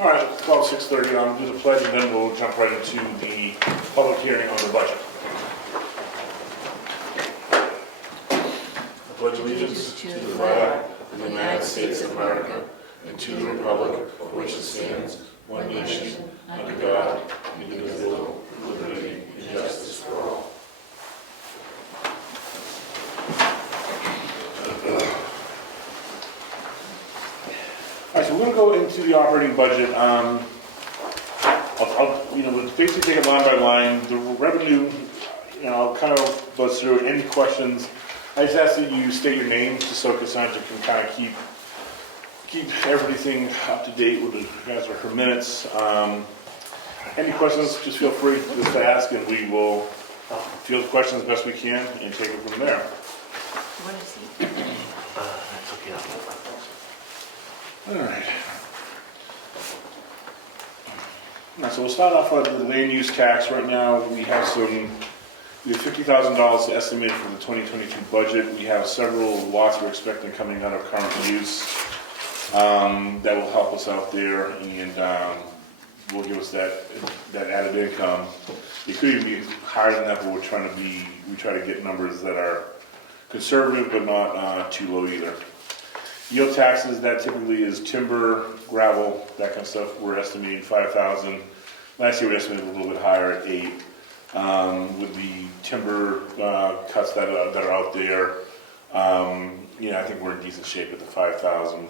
All right, it's about 6:30. I'll do the pledge and then we'll jump right into the public hearing on the budget. I pledge allegiance to the flag of the United States of America and to the republic for which it stands, one nation, under God, indivisible, with liberty and justice for all. All right, so we're going to go into the operating budget. I'll we'll basically take it line by line. The revenue, I'll kind of go through any questions. I just ask that you state your name, just so Cassandra can kind of keep everything up to date with her minutes. Any questions, just feel free to ask, and we will field the questions as best we can and take it from there. What is he? That's okay. All right. Now, so we'll start off with the land use tax. Right now, we have $50,000 estimated for the 2022 budget. We have several lots we're expecting coming out of current use that will help us out there and will give us that added income. It could even be higher than that, but we try to get numbers that are conservative but not too low either. Yield taxes, that typically is timber, gravel, that kind of stuff. We're estimating $5,000. Last year we estimated a little bit higher at $8,000. With the timber cuts that are out there, I think we're in decent shape at the $5,000.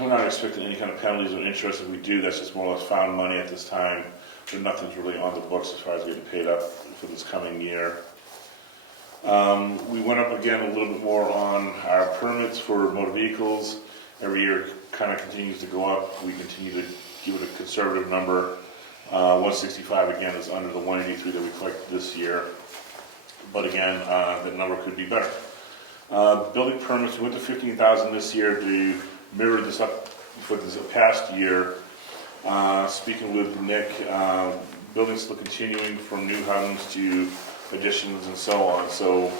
We're not expecting any kind of penalties or interest. If we do, that's just more or less found money at this time, but nothing's really on the books as far as getting paid up for this coming year. We went up again a little bit more on our permits for motor vehicles. Every year it kind of continues to go up. We continue to give it a conservative number. 165 again is under the 183 that we collected this year. But again, that number could be better. Building permits, we went to 15,000 this year to mirror this up for this past year. Speaking with Nick, buildings still continuing from new homes to additions and so on, so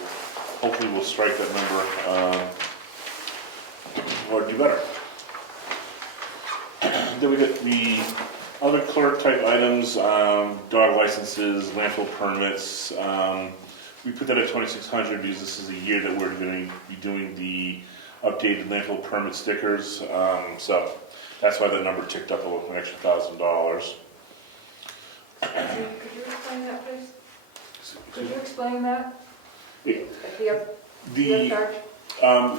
hopefully we'll strike that number or do better. Then we get the other clerk type items, dog licenses, landfill permits. We put that at 2,600 because this is a year that we're going to be doing the updated landfill permit stickers, so that's why the number ticked up an extra $1,000. Could you explain that, please? Could you explain that? Yeah. The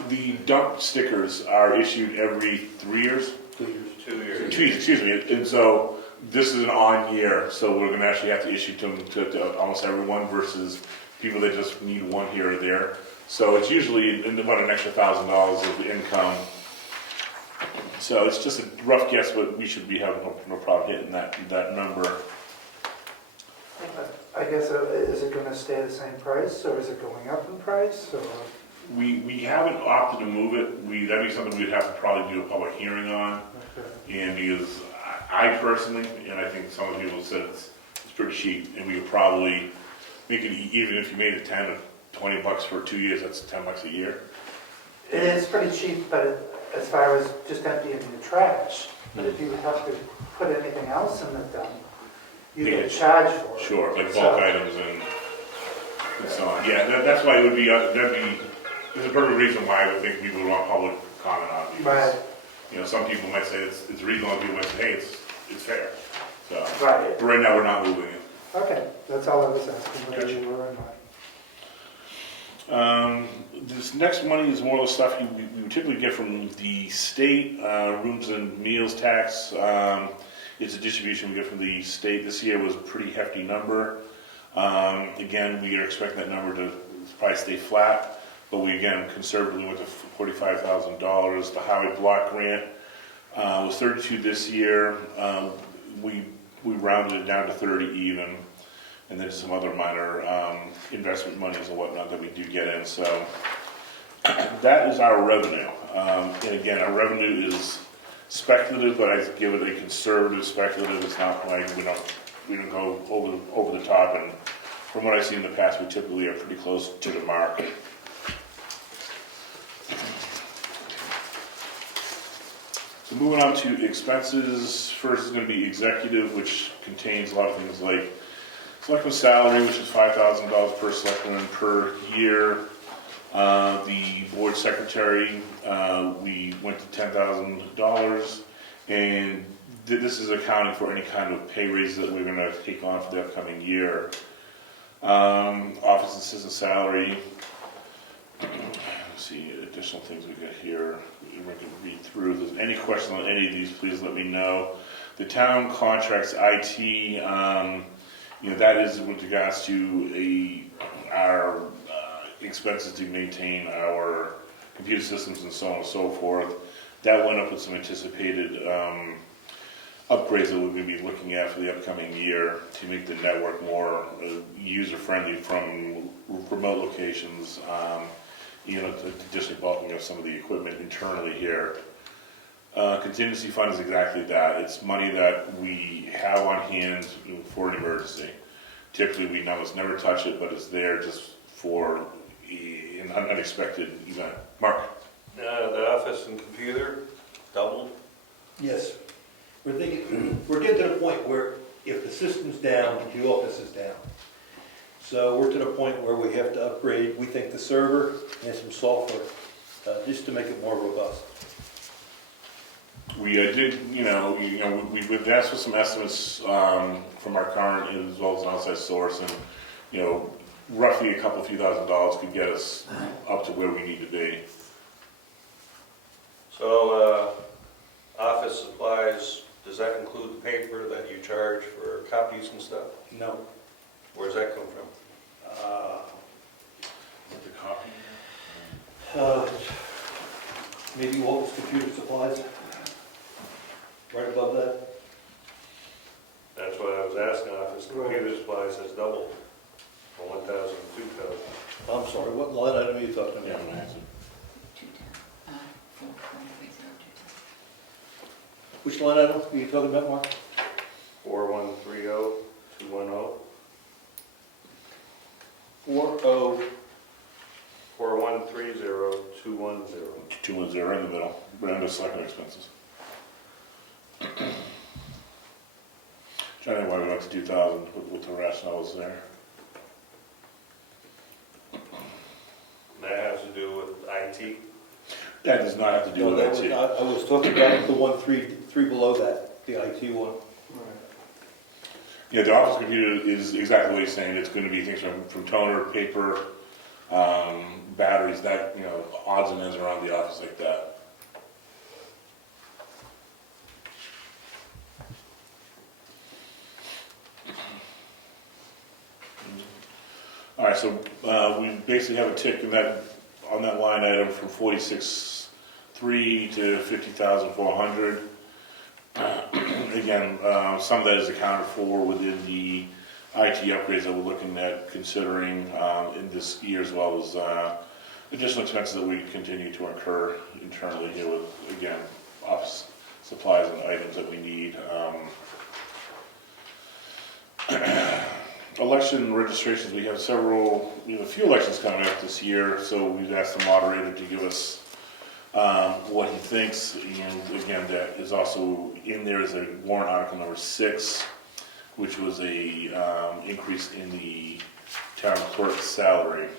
The dump stickers are issued every 3 years? 2 years. 2 years, excuse me. And so this is an on year, so we're going to actually have to issue them to almost everyone versus people that just need one here or there. So it's usually about an extra $1,000 of income. So it's just a rough guess, but we should be having no problem hitting that number. I guess, is it going to stay the same price, or is it going up in price, or? We haven't opted to move it. That'd be something we'd have to probably do a public hearing on. Okay. And because I personally, and I think some people said it's pretty cheap, and we could probably make it, even if you made it 10 or 20 bucks for 2 years, that's 10 bucks a year. It is pretty cheap, but as far as just emptying the trash, but if you would have to put anything else in the dump, you get charged for it. Sure, like bulk items and so on. Yeah, that's why it would be, there's a perfect reason why I would think people would want public comment on it. Right. Some people might say it's reasonable, people might say, hey, it's fair. So, Right. but right now we're not moving it. Okay, that's all I was asking, whether Gotcha. you were or not. This next money is more of the stuff we typically get from the state, rooms and meals tax. It's a distribution we get from the state. This year was a pretty hefty number. Again, we are expecting that number to probably stay flat, but we again conservatively went to $45,000. The highway block grant was 32 this year. We rounded it down to 30 even, and then some other minor investment monies and whatnot that we do get in. So that is our revenue. And again, our revenue is speculative, but I give it a conservative speculative. It's not like we don't go over the top. And from what I've seen in the past, we typically are pretty close to the mark. So moving on to expenses, first is going to be executive, which contains a lot of things like selectman salary, which is $5,000 per selectman per year. The board secretary, we went to $10,000, and this is accounting for any kind of pay raises that we're going to take on for the upcoming year. Office assistant salary. Let's see, additional things we got here. We can read through. If there's any questions on any of these, please let me know. The town contracts IT. That is with regards to our expenses to maintain our computer systems and so on and so forth. That went up with some anticipated upgrades that we're going to be looking at for the upcoming year to make the network more user-friendly from remote locations. Additionally bulking up some of the equipment internally here. Contingency fund is exactly that. It's money that we have on hand for an emergency. Typically, we almost never touch it, but it's there just for an unexpected event. Mark? The office and computer doubled. Yes. We're getting to the point where if the system's down, the office is down. So we're to the point where we have to upgrade, we think, the server and some software, just to make it more robust. We we've asked for some estimates from our current as well as an outside source, and roughly a few $1,000s could get us up to where we need to be. So, office supplies, does that include the paper that you charge for copies and stuff? No. Where's that come from? With the copy? Maybe office computer supplies, right above that. That's what I was asking. Office computer supplies has doubled from 1,000 to 2,000. I'm sorry, what line item are you talking Yeah, about? I'm asking. 210, 4.30, Which line item are you talking about, Mark? 4130-210. 40. 4130-210. 210 in the middle, right under selectmen expenses. Trying to think why we went to 2,000, what the rationale was there. That has to do with IT. That does not have to do No, with that was, IT. I was talking about the one three below that, the IT one. Yeah, the office computer is exactly what he's saying. It's going to be things from toner, paper, batteries, that, odds and ends around the office like that. All right, so we basically have a tick on that line item from 46,300 to 50,400. Again, some of that is accounted for within the IT upgrades that we're looking at considering in this year, as well as additional expenses that we continue to incur internally here with, again, office supplies and items that we need. Election registrations, we have a few elections coming up this year, so we've asked the moderator to give us what he thinks, and again, that is also in there is a warrant article number 6, which was a increase in the town clerk's salary.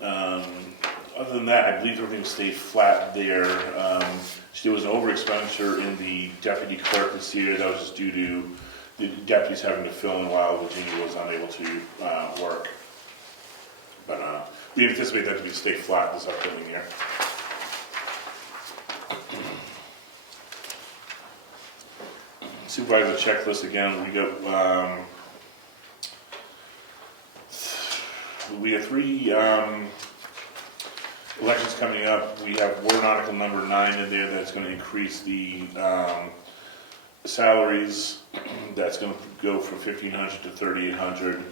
Other than that, I believe everything stayed flat there. There was an over expenditure in the deputy clerk this year. That was just due to the deputies having to fill in while Virginia was unable to work. But we anticipate that to stay flat this upcoming year. Supervisor checklist again. We have 3 elections coming up. We have warrant article number 9 in there that's going to increase the salaries. That's going to go from 1,500 to 3,800.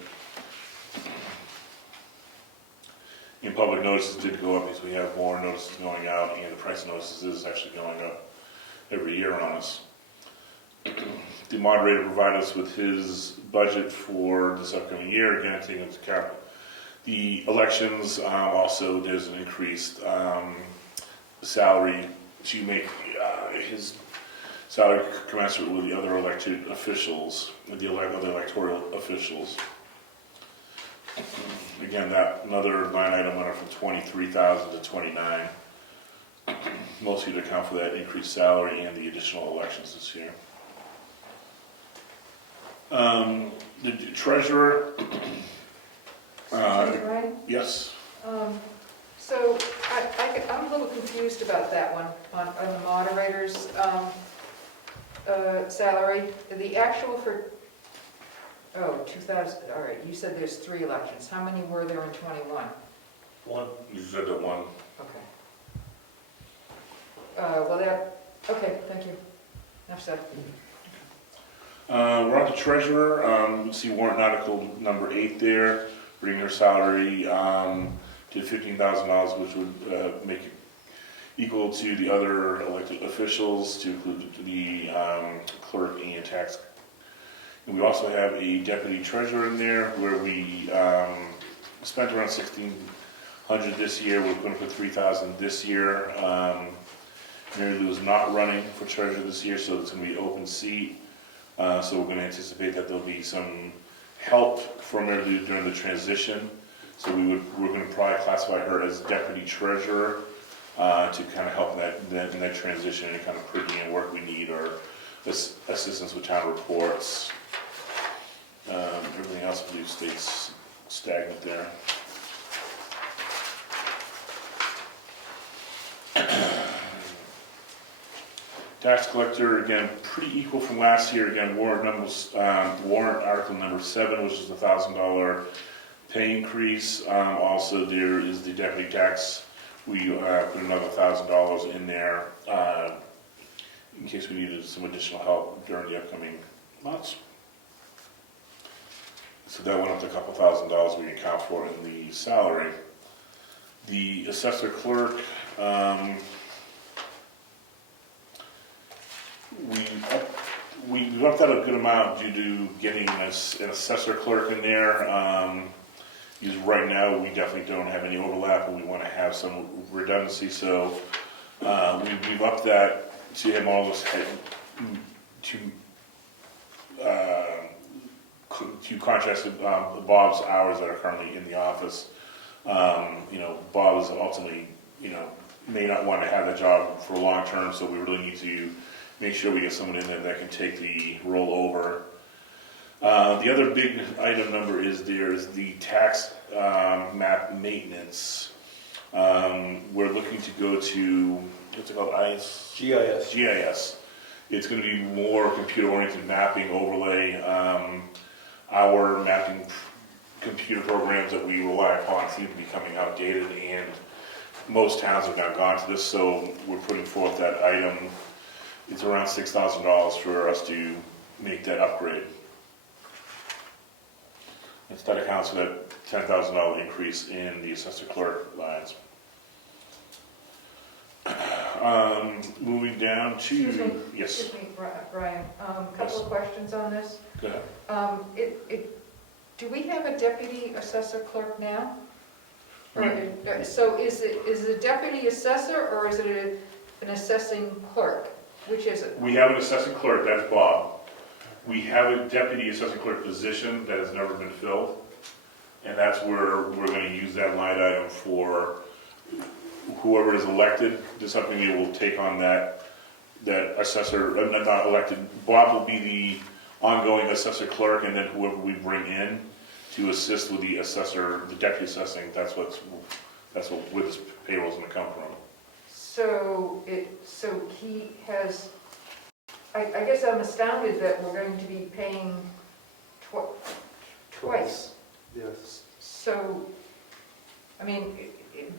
And public notices did go up because we have more notices going out, and the price of notices is actually going up every year on us. The moderator provided us with his budget for this upcoming year, again taking into account the elections. Also, there's an increased salary to make his salary commensurate with the other elected officials, with the other electoral officials. Again, that another line item went up from 23,000 to 29, mostly to account for that increased salary and the additional elections this year. The treasurer, Right? yes, So I'm a little confused about that one, on the moderator's salary. The actual for, 2000, all right, you said there's 3 elections. How many were there in '21? One, you said that one. Okay. Okay, thank you. Enough said. We're on the treasurer, you see warrant article number 8 there, bringing her salary to $15,000, which would make it equal to the other elected officials, to include the clerk and tax. And we also have a deputy treasurer in there, where we spent around $1,600 this year. We're going to put $3,000 this year. Mary Lou is not running for treasurer this year, so it's going to be an open seat. So we're going to anticipate that there'll be some help from Mary Lou during the transition. So we're going to probably classify her as deputy treasurer to kind of help in that transition, any kind of per diem work we need, or assistance with town reports. Everything else I believe stays stagnant there. Tax collector, again, pretty equal from last year. Again, warrant article number 7, which is the $1,000 pay increase. Also, there is the deputy tax. We put another $1,000 in there in case we needed some additional help during the upcoming months. So that went up to a couple $1,000 we account for in the salary. The assessor clerk, we upped that a good amount due to getting an assessor clerk in there. Because right now we definitely don't have any overlap, and we want to have some redundancy. So we've upped that to him almost to contrast with Bob's hours that are currently in the office. Bob is ultimately, may not want to have that job for long term, so we really need to make sure we get someone in there that can take the role over. The other big item number is the tax map maintenance. We're looking to go to, what's it called, GIS. GIS. It's going to be more computer-oriented mapping overlay. Our mapping computer programs that we rely upon seem to be becoming outdated, and most towns have now gone to this, so we're putting forth that item. It's around $6,000 for us to make that upgrade. That accounts for that $10,000 increase in the assessor clerk lines. Moving down to, Excuse me. yes, Excuse me, Brian, couple of questions on this. go ahead. Do we have a deputy assessor clerk now? We- So is it a deputy assessor, or is it an assessing clerk? Which is it? We have an assessing clerk, that's Bob. We have a deputy assessing clerk position that has never been filled, and that's where we're going to use that line item for whoever is elected. This subcommittee will take on that assessor, not elected. Bob will be the ongoing assessor clerk, and then whoever we bring in to assist with the assessor, the deputy assessing, that's where this payroll is going to come from. So he has, I guess I'm astounded that we're going to be paying twice. Yes. So, I mean,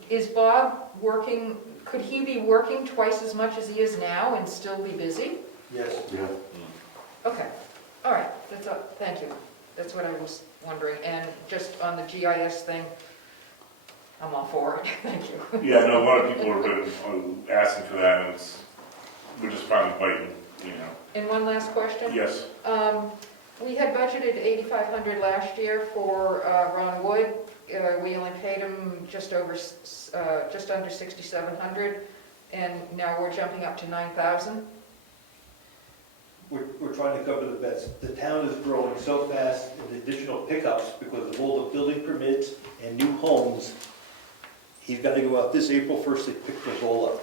is Bob working, could he be working twice as much as he is now and still be busy? Yes. Yeah. Okay, all right, that's all, thank you. That's what I was wondering. And just on the GIS thing, I'm all for it, thank you. Yeah, no, a lot of people are asking for that, and we're just finally biting, And one last question. Yes, We had budgeted $8,500 last year for Ron Wood. We only paid him just under $6,700. and now we're jumping up to 9,000? We're trying to cover the bets. The town is growing so fast in additional pickups because of all the building permits and new homes. He's got to go out this April 1st to pick those all up.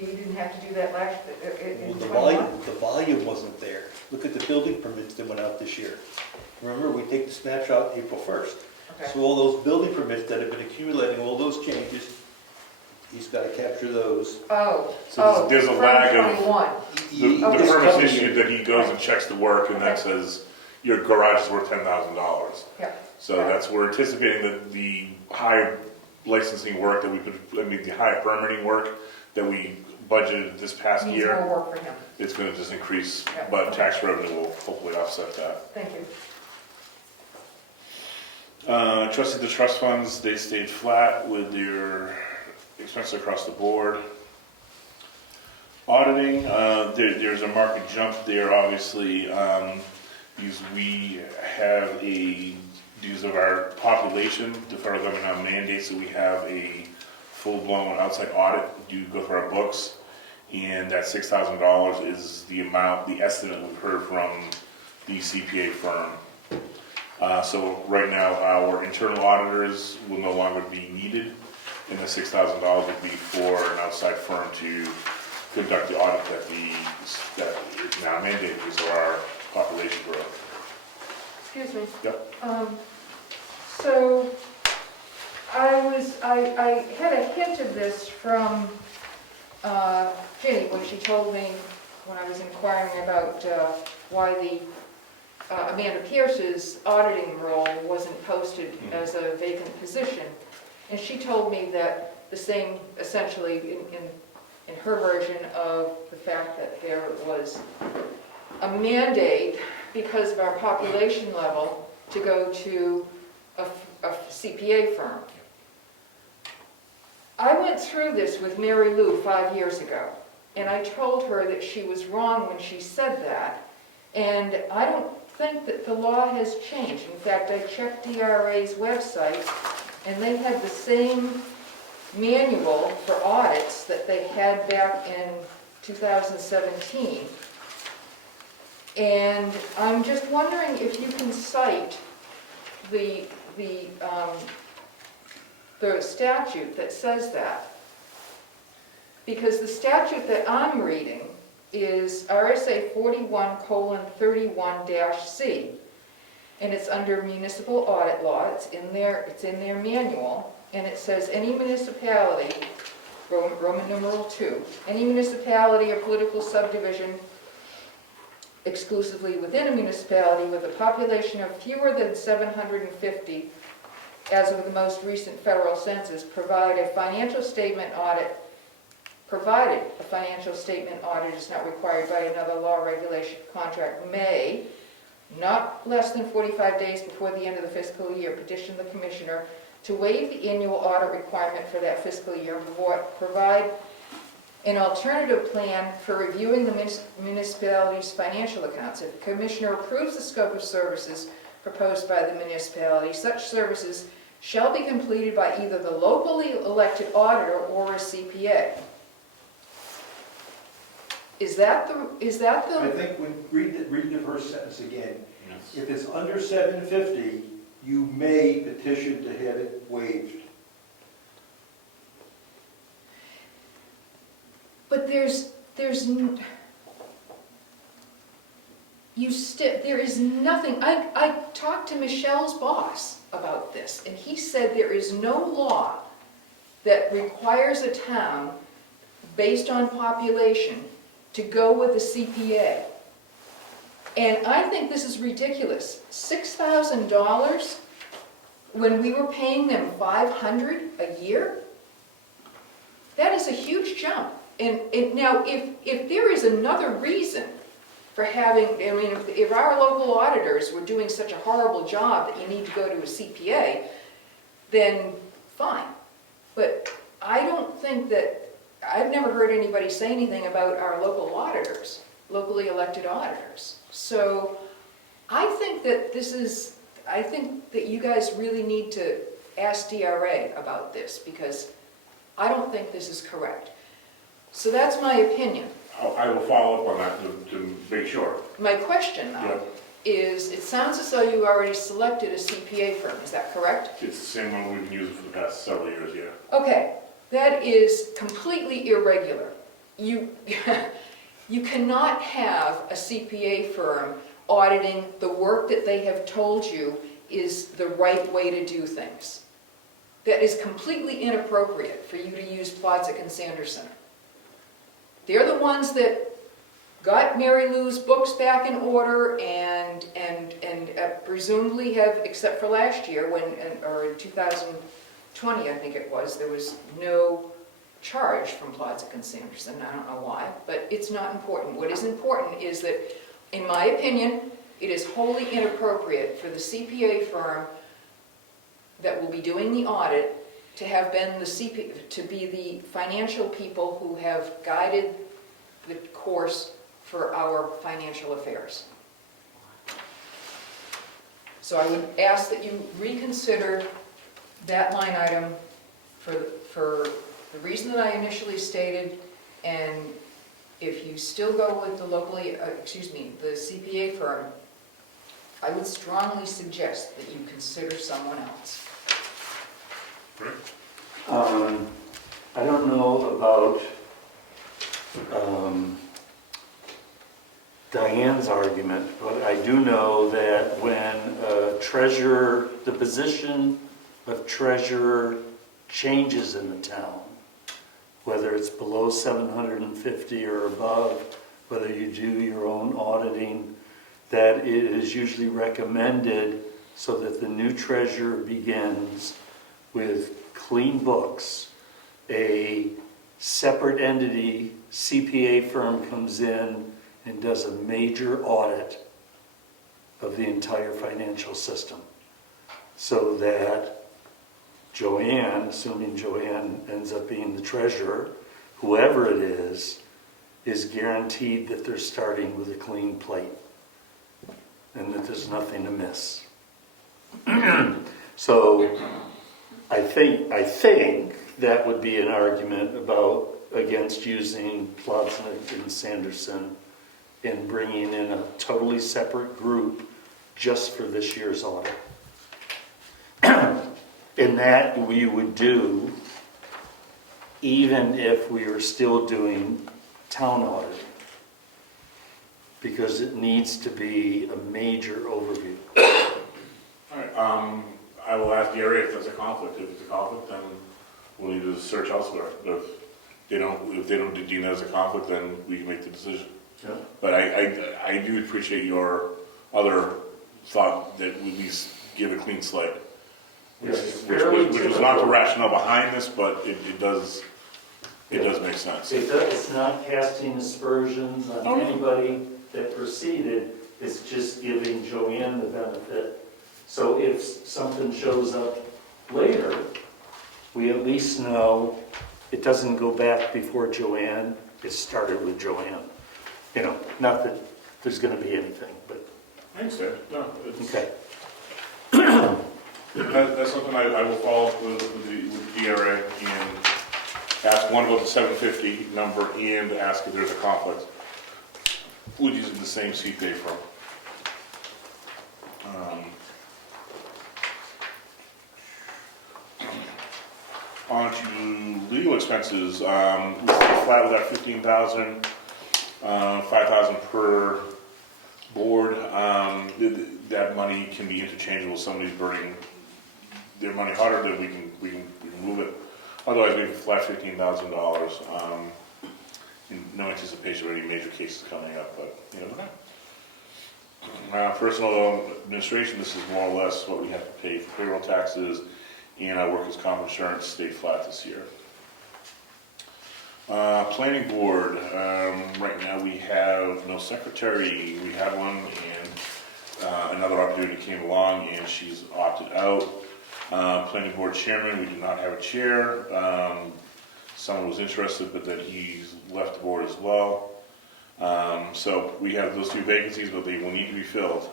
You didn't have to do that last, Well, in the 21? volume wasn't there. Look at the building permits that went out this year. Remember, we take the snapshot April 1st. Okay. So all those building permits that have been accumulating, all those changes, he's got to capture those. Oh, So there's a lag of- From 21. The This permit's coming issued year. that he goes and checks the work and that Okay. says your garage is worth $10,000. Yeah. So that's, we're anticipating that the higher licensing work that we could, the higher permitting work that we budgeted this past Needs year, more work for him. it's gonna just increase, Yeah. but tax revenue will hopefully offset that. Thank you. Trusted the trust funds, they stayed flat with their expenses across the board. Auditing, there's a market jump there, obviously, because we have because of our population, the federal government now mandates that we have a full-blown outside audit, go through our books, and that $6,000 is the amount, the estimate we've heard from the CPA firm. So right now, our internal auditors will no longer be needed, and the $6,000 would be for an outside firm to conduct the audit that is now mandated because of our population growth. Excuse me. Yep. So, I had a hint of this from Ginny when she told me, when I was inquiring about why the Amanda Pierce's auditing role wasn't posted as a vacant position. And she told me that the same, essentially, in her version of the fact that there was a mandate because of our population level to go to a CPA firm. I went through this with Mary Lou 5 years ago, and I told her that she was wrong when she said that, and I don't think that the law has changed. In fact, I checked DRA's website, and they had the same manual for audits that they had back in 2017. And I'm just wondering if you can cite the statute that says that. Because the statute that I'm reading is RSA 41:31-C, and it's under municipal audit law. It's in their manual, and it says any municipality, Roman numeral 2, any municipality or political subdivision exclusively within a municipality with a population of fewer than 750 as of the most recent federal census, provided a financial statement audit is not required by another law, regulation, contract, may, not less than 45 days before the end of the fiscal year, petition the commissioner to waive the annual audit requirement for that fiscal year, provide an alternative plan for reviewing the municipality's financial accounts. If the commissioner approves the scope of services proposed by the municipality, such services shall be completed by either the locally elected auditor or a CPA. Is that the? I think read the first sentence again. If it's under 750, you may petition to have it waived. But there is nothing. I talked to Michelle's boss about this, and he said there is no law that requires a town, based on population, to go with a CPA. And I think this is ridiculous. $6,000 when we were paying them $500 a year? That is a huge jump. And now, if there is another reason for having, if our local auditors were doing such a horrible job that you need to go to a CPA, then fine. But I don't think that, I've never heard anybody say anything about our local auditors, locally elected auditors. So I think that I think that you guys really need to ask DRA about this, because I don't think this is correct. So that's my opinion. I will follow up on that to make sure. My question, though, Yep. is, it sounds as though you already selected a CPA firm, is that correct? It's the same one we've been using for the past several years, yeah. Okay, that is completely irregular. You, you cannot have a CPA firm auditing the work that they have told you is the right way to do things. That is completely inappropriate for you to use Plodzik and Sanderson. They're the ones that got Mary Lou's books back in order and presumably have, except for last year, or in 2020, I think it was, there was no charge from Plodzik and Sanderson. I don't know why, but it's not important. What is important is that, in my opinion, it is wholly inappropriate for the CPA firm that will be doing the audit to have been to be the financial people who have guided the course for our financial affairs. So I would ask that you reconsider that line item for the reason that I initially stated, and if you still go with the the CPA firm, I would strongly suggest that you consider someone else. I don't know about Diane's argument, but I do know that when a treasurer, the position of treasurer changes in the town, whether it's below 750 or above, whether you do your own auditing, that it is usually recommended so that the new treasurer begins with clean books. A separate entity, CPA firm, comes in and does a major audit of the entire financial system, so that Joanne, assuming Joanne ends up being the treasurer, whoever it is guaranteed that they're starting with a clean plate and that there's nothing to miss. So I think that would be an argument against using Plodzik and Sanderson and bringing in a totally separate group just for this year's audit. And that we would do even if we are still doing town auditing, because it needs to be a major overview. All right, I will ask Gary if there's a conflict. If it's a conflict, then we'll need to search elsewhere. If they don't deem that as a conflict, then we can make the decision. Yeah. But I do appreciate your other thought that we at least give a clean slate. Which is not the rationale behind this, but it does make sense. It's not casting aspersions on anybody that proceeded, it's just giving Joanne the benefit. So if something shows up later, we at least know it doesn't go back before Joanne, it started with Joanne. You know, not that there's going to be anything, but... I understand. No, it's, Okay. that's something I will follow up with DRA and ask one about the 750 number and ask if there's a conflict with using the same CPA firm. On to legal expenses. We're flat with that 15,000, 5,000 per board. That money can be interchangeable. Somebody's burning their money harder, then we can move it. Otherwise, we have a flat $15,000. In no anticipation of any major cases coming up, but you know. Personal administration. This is more or less what we have to pay for payroll taxes, and our workers' comp insurance stayed flat this year. Planning board. Right now we have no secretary. We had one, and another opportunity came along, and she's opted out. Planning board chairman, we do not have a chair. Someone was interested, but then he's left the board as well. So we have those two vacancies, but they will need to be filled.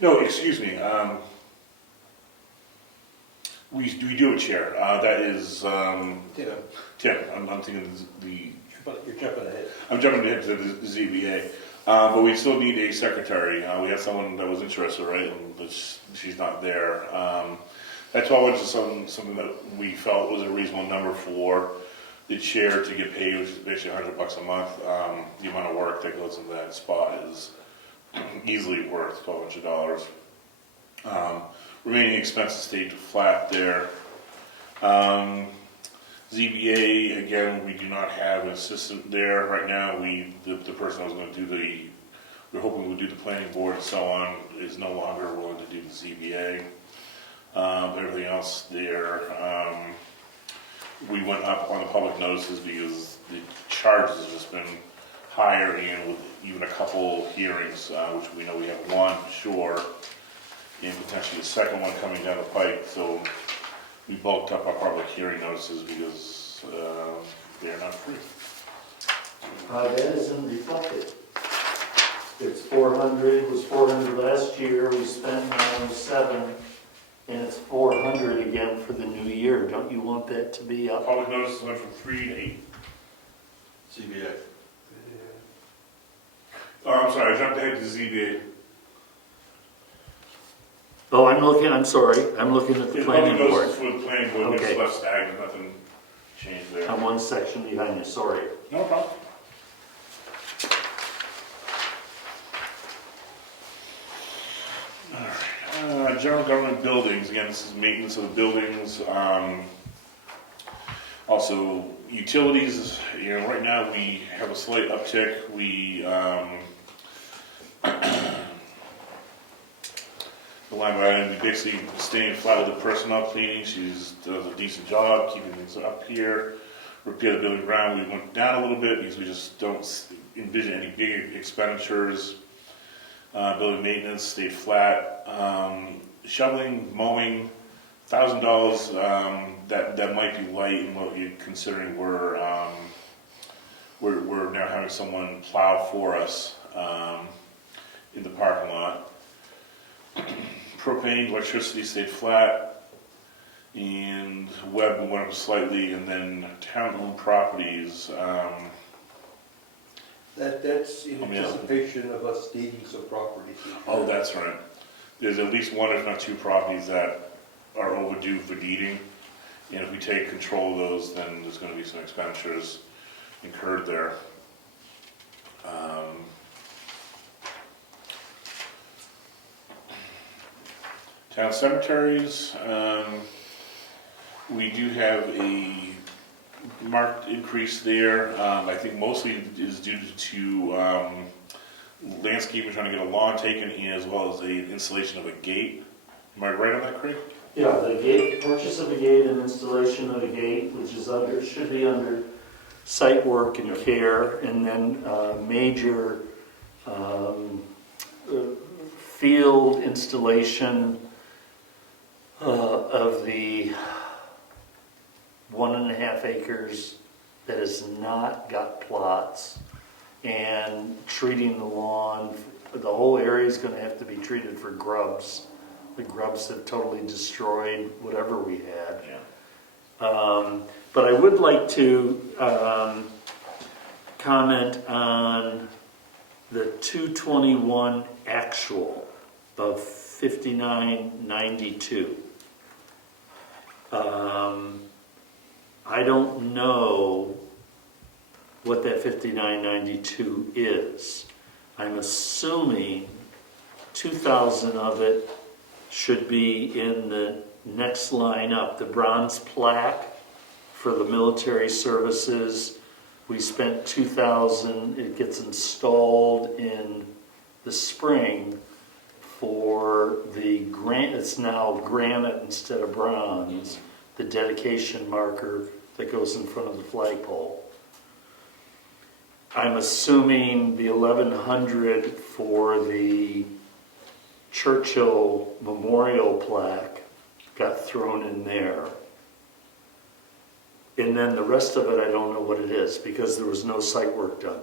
No, excuse me. We do a chair, that is, Yeah, Tim, I'm thinking the, you're jumping ahead. I'm jumping ahead to the ZBA, but we still need a secretary. We had someone that was interested, right, but she's not there. That's why it was just something that we felt was a reasonable number for the chair to get paid, which is basically $100 a month. The amount of work that goes into that spot is easily worth $1,200. Remaining expenses stayed flat there. ZBA, again, we do not have an assistant there right now. The person that was going to do we're hoping would do the planning board and so on, is no longer willing to do the ZBA. Everything else there, we went up on the public notices because the charges have just been higher, and with even a couple hearings, which we know we have one, sure, and potentially a second one coming down the pike, so we bulked up our public hearing notices because they're not free. That isn't reflected. It's 400, it was 400 last year, we spent 907, and it's 400 again for the new year. Don't you want that to be up? Public notices went from 3 to 8. CBA. Oh, I'm sorry, I jumped ahead to ZBA. Oh, I'm looking at the planning Public board. notices for the planning board, Okay. it's left stagnant, nothing changed there. I'm one section behind you, sorry. No problem. Alright, general government buildings, again, this is maintenance of the buildings, also utilities, right now we have a slight uptick, the line by item, we basically staying flat with the personnel cleaning, she's does a decent job keeping things up here. Repair the building ground, we went down a little bit because we just don't envision any big expenditures. Building maintenance stayed flat. Shoveling, mowing, $1,000. That might be light in what you're considering. We're now having someone plow for us in the parking lot. Propane, electricity stayed flat, and web went up slightly, and then town-owned properties. That's in anticipation of us deeding some property. Oh, that's right. There's at least one, if not two, properties that are overdue for deeding, and if we take control of those, then there's going to be some expenditures incurred there. Town cemeteries, we do have a marked increase there. I think mostly is due to landscaping, trying to get a lawn taken, as well as the installation of a gate. Am I right on that, Craig? Yeah, the gate, purchase of a gate and installation of a gate, which is should be under site work and care, and then major field installation of the 1.5 acres that has not got plots, and treating the lawn. The whole area is going to have to be treated for grubs. The grubs have totally destroyed whatever we had. Yeah. But I would like to comment on the 221 actual of 5992. I don't know what that 5992 is. I'm assuming 2,000 of it should be in the next line up, the bronze plaque for the military services. We spent 2,000, it gets installed in the spring for the it's now granite instead of bronze, the dedication marker that goes in front of the flagpole. I'm assuming the 1,100 for the Churchill Memorial plaque got thrown in there. And then the rest of it, I don't know what it is, because there was no site work done.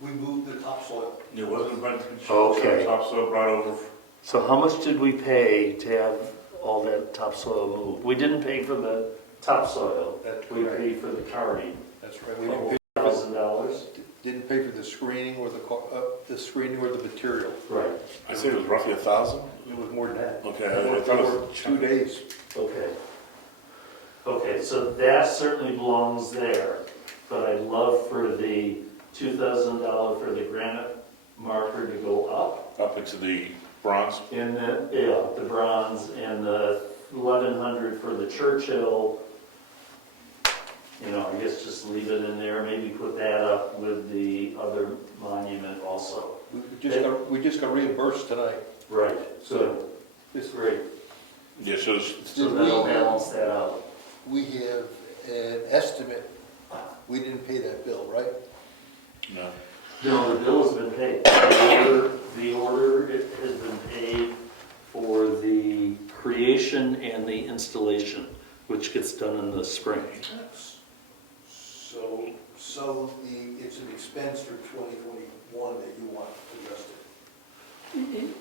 We moved the topsoil. It wasn't a bunch of Okay. topsoil brought over. So how much did we pay to have all that topsoil moved. We didn't pay for the topsoil, That's we correct. paid for the carting, That's right. We didn't $1,000. pay for the screening or the screening or the material. Right, I said it was roughly 1,000? It was more than that. Okay, It I thought it was 2 days. okay. Okay, so that certainly belongs there, but I'd love for the $2,000 for the granite marker to go up. into the bronze. And the bronze, and the 1,100 for the Churchill. You know, I guess just leave it in there, maybe put that up with the other monument also. We just got reimbursed tonight. Right, so, This great, Yeah, so so that'll balance that out. We have an estimate. We didn't pay that bill, right? no. No, the bill has been paid. The order it has been paid for the creation and the installation, which gets done in the spring. So it's an expense for 2021 that you want adjusted?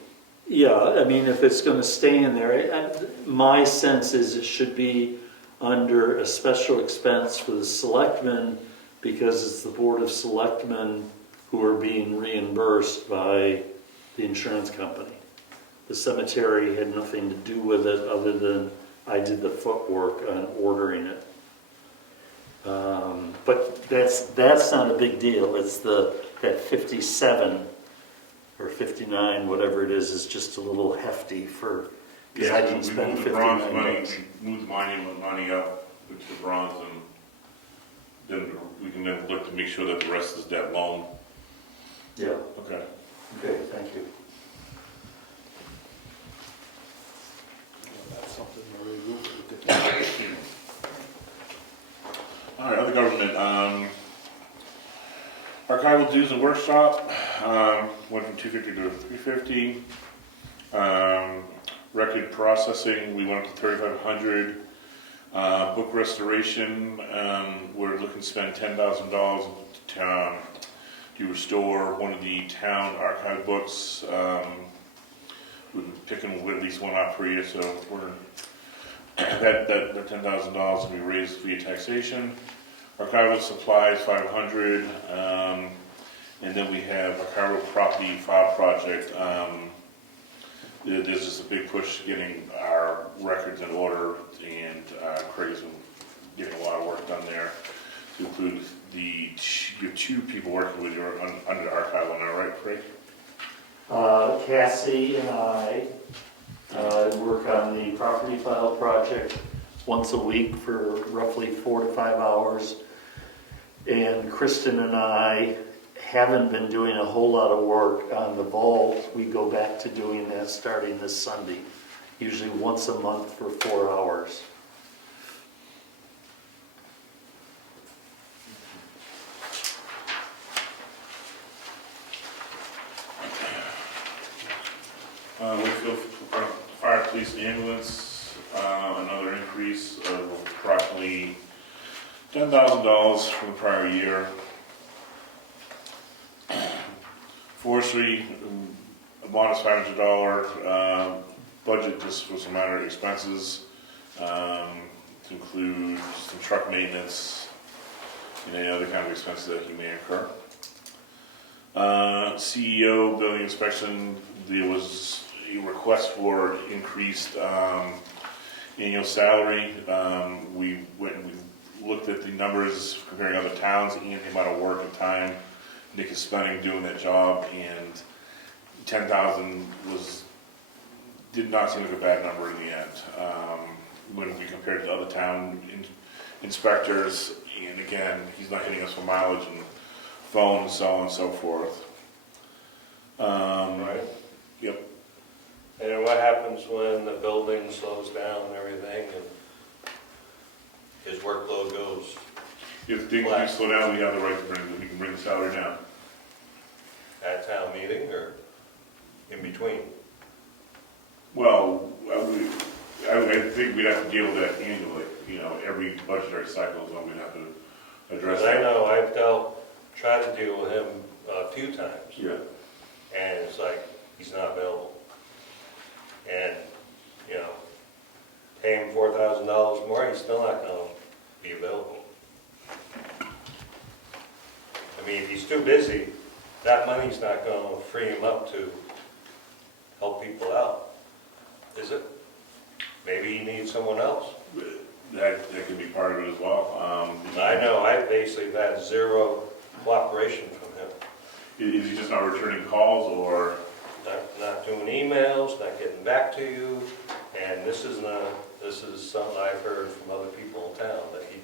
Yeah, I mean, if it's gonna stay in there, my sense is it should be under a special expense for the selectmen, because it's the Board of Selectmen who are being reimbursed by the insurance company. The cemetery had nothing to do with it, other than I did the footwork on ordering it. But that's not a big deal, it's that 57 or 59, whatever it is just a little hefty for, because I can we spend moved the bronze 59 money, bucks. we moved the monument money up to the bronze, and then we can then look to make sure that the rest is debt loan. Yeah, Okay. okay, thank you. That's something very lucrative. All right, other government, archival dues and workshop, went from 250 to 350. Record processing, we went up to 3,500. Book restoration, we're looking to spend $10,000 to restore one of the town archive books. We've been picking at least one up per year, so we're that $10,000 will be raised via taxation. Archival supplies, 500, and then we have archival property file project. There's just a big push getting our records in order, and Craig has been getting a lot of work done there, to include you have two people working with you under the archival, am I right, Craig? Cassie and I work on the property file project once a week for roughly 4 to 5 hours. And Kristen and I haven't been doing a whole lot of work on the vault. We go back to doing that starting this Sunday, usually once a month for 4 hours. Wakefield Fire Police Ambulance, another increase of approximately $10,000 from the prior year. Forestry, a modest $500 budget just for some minor expenses, to include some truck maintenance and any other kind of expenses that you may incur. CEO building inspection, there was a request for increased annual salary. We went and we looked at the numbers comparing other towns and the amount of work and time Nick is spending doing that job, and 10,000 did not seem like a bad number in the end. When we compared to other town inspectors, and again, he's not hitting us for mileage and phone, so on and so forth. Right. Yep. And then what happens when the building slows down and everything and his workload goes? If things do slow down, we have the right to we can bring the salary down. At town meeting or in between? Well, I think we'd have to deal with that annually, every budgetary cycle is when we'd have to address Because that. I know I've tried to deal with him a few times, Yeah. and it's like, he's not available. And, pay him $4,000 more, he's still not gonna be available. I mean, if he's too busy, that money's not gonna free him up to help people out, is it? Maybe he needs someone else. That could be part of it as well. I know, I basically had zero cooperation from him. Is he just not returning calls, or? Not doing emails, not getting back to you, and this is something I've heard from other people in town, that he,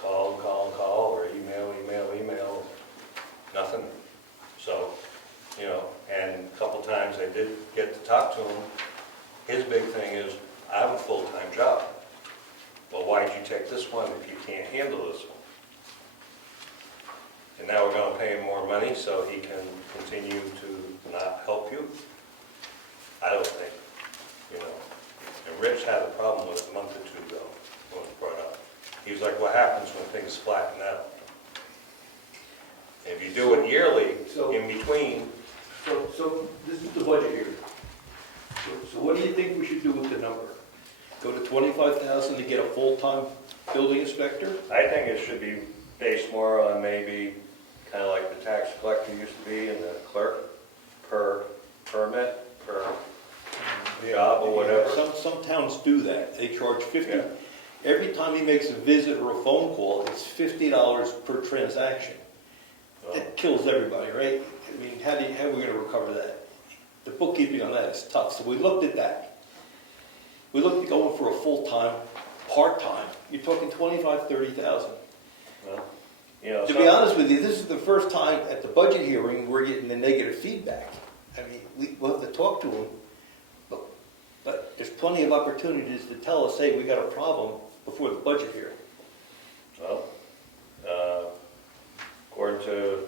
call, or email, nothing. So, and a couple times I did get to talk to him. His big thing is, I have a full-time job. Well, why'd you take this one if you can't handle this one? And now we're gonna pay him more money so he can continue to not help you? I don't think, And Rich had a problem with it a month or two ago when it was brought up. He was like, what happens when things flatten out? If you do it yearly, in between, So this is the budget here. So what do you think we should do with the number? Go to 25,000 to get a full-time building inspector? I think it should be based more on maybe kind of like the tax collector used to be and the clerk per permit, per job or whatever. Some towns do that. They charge 50. Yeah. Every time he makes a visit or a phone call, it's $50 per transaction. That kills everybody, right? I mean, how are we going to recover that? The bookkeeping on that is tough. So we looked at that. We looked at going for a full-time, part-time. You're talking 25,000, 30,000. Well, To be honest with you, this is the first time at the budget hearing we're getting the negative feedback. I mean, we'll have to talk to them, but there's plenty of opportunities to tell us, hey, we got a problem before the budget hearing. Well, according to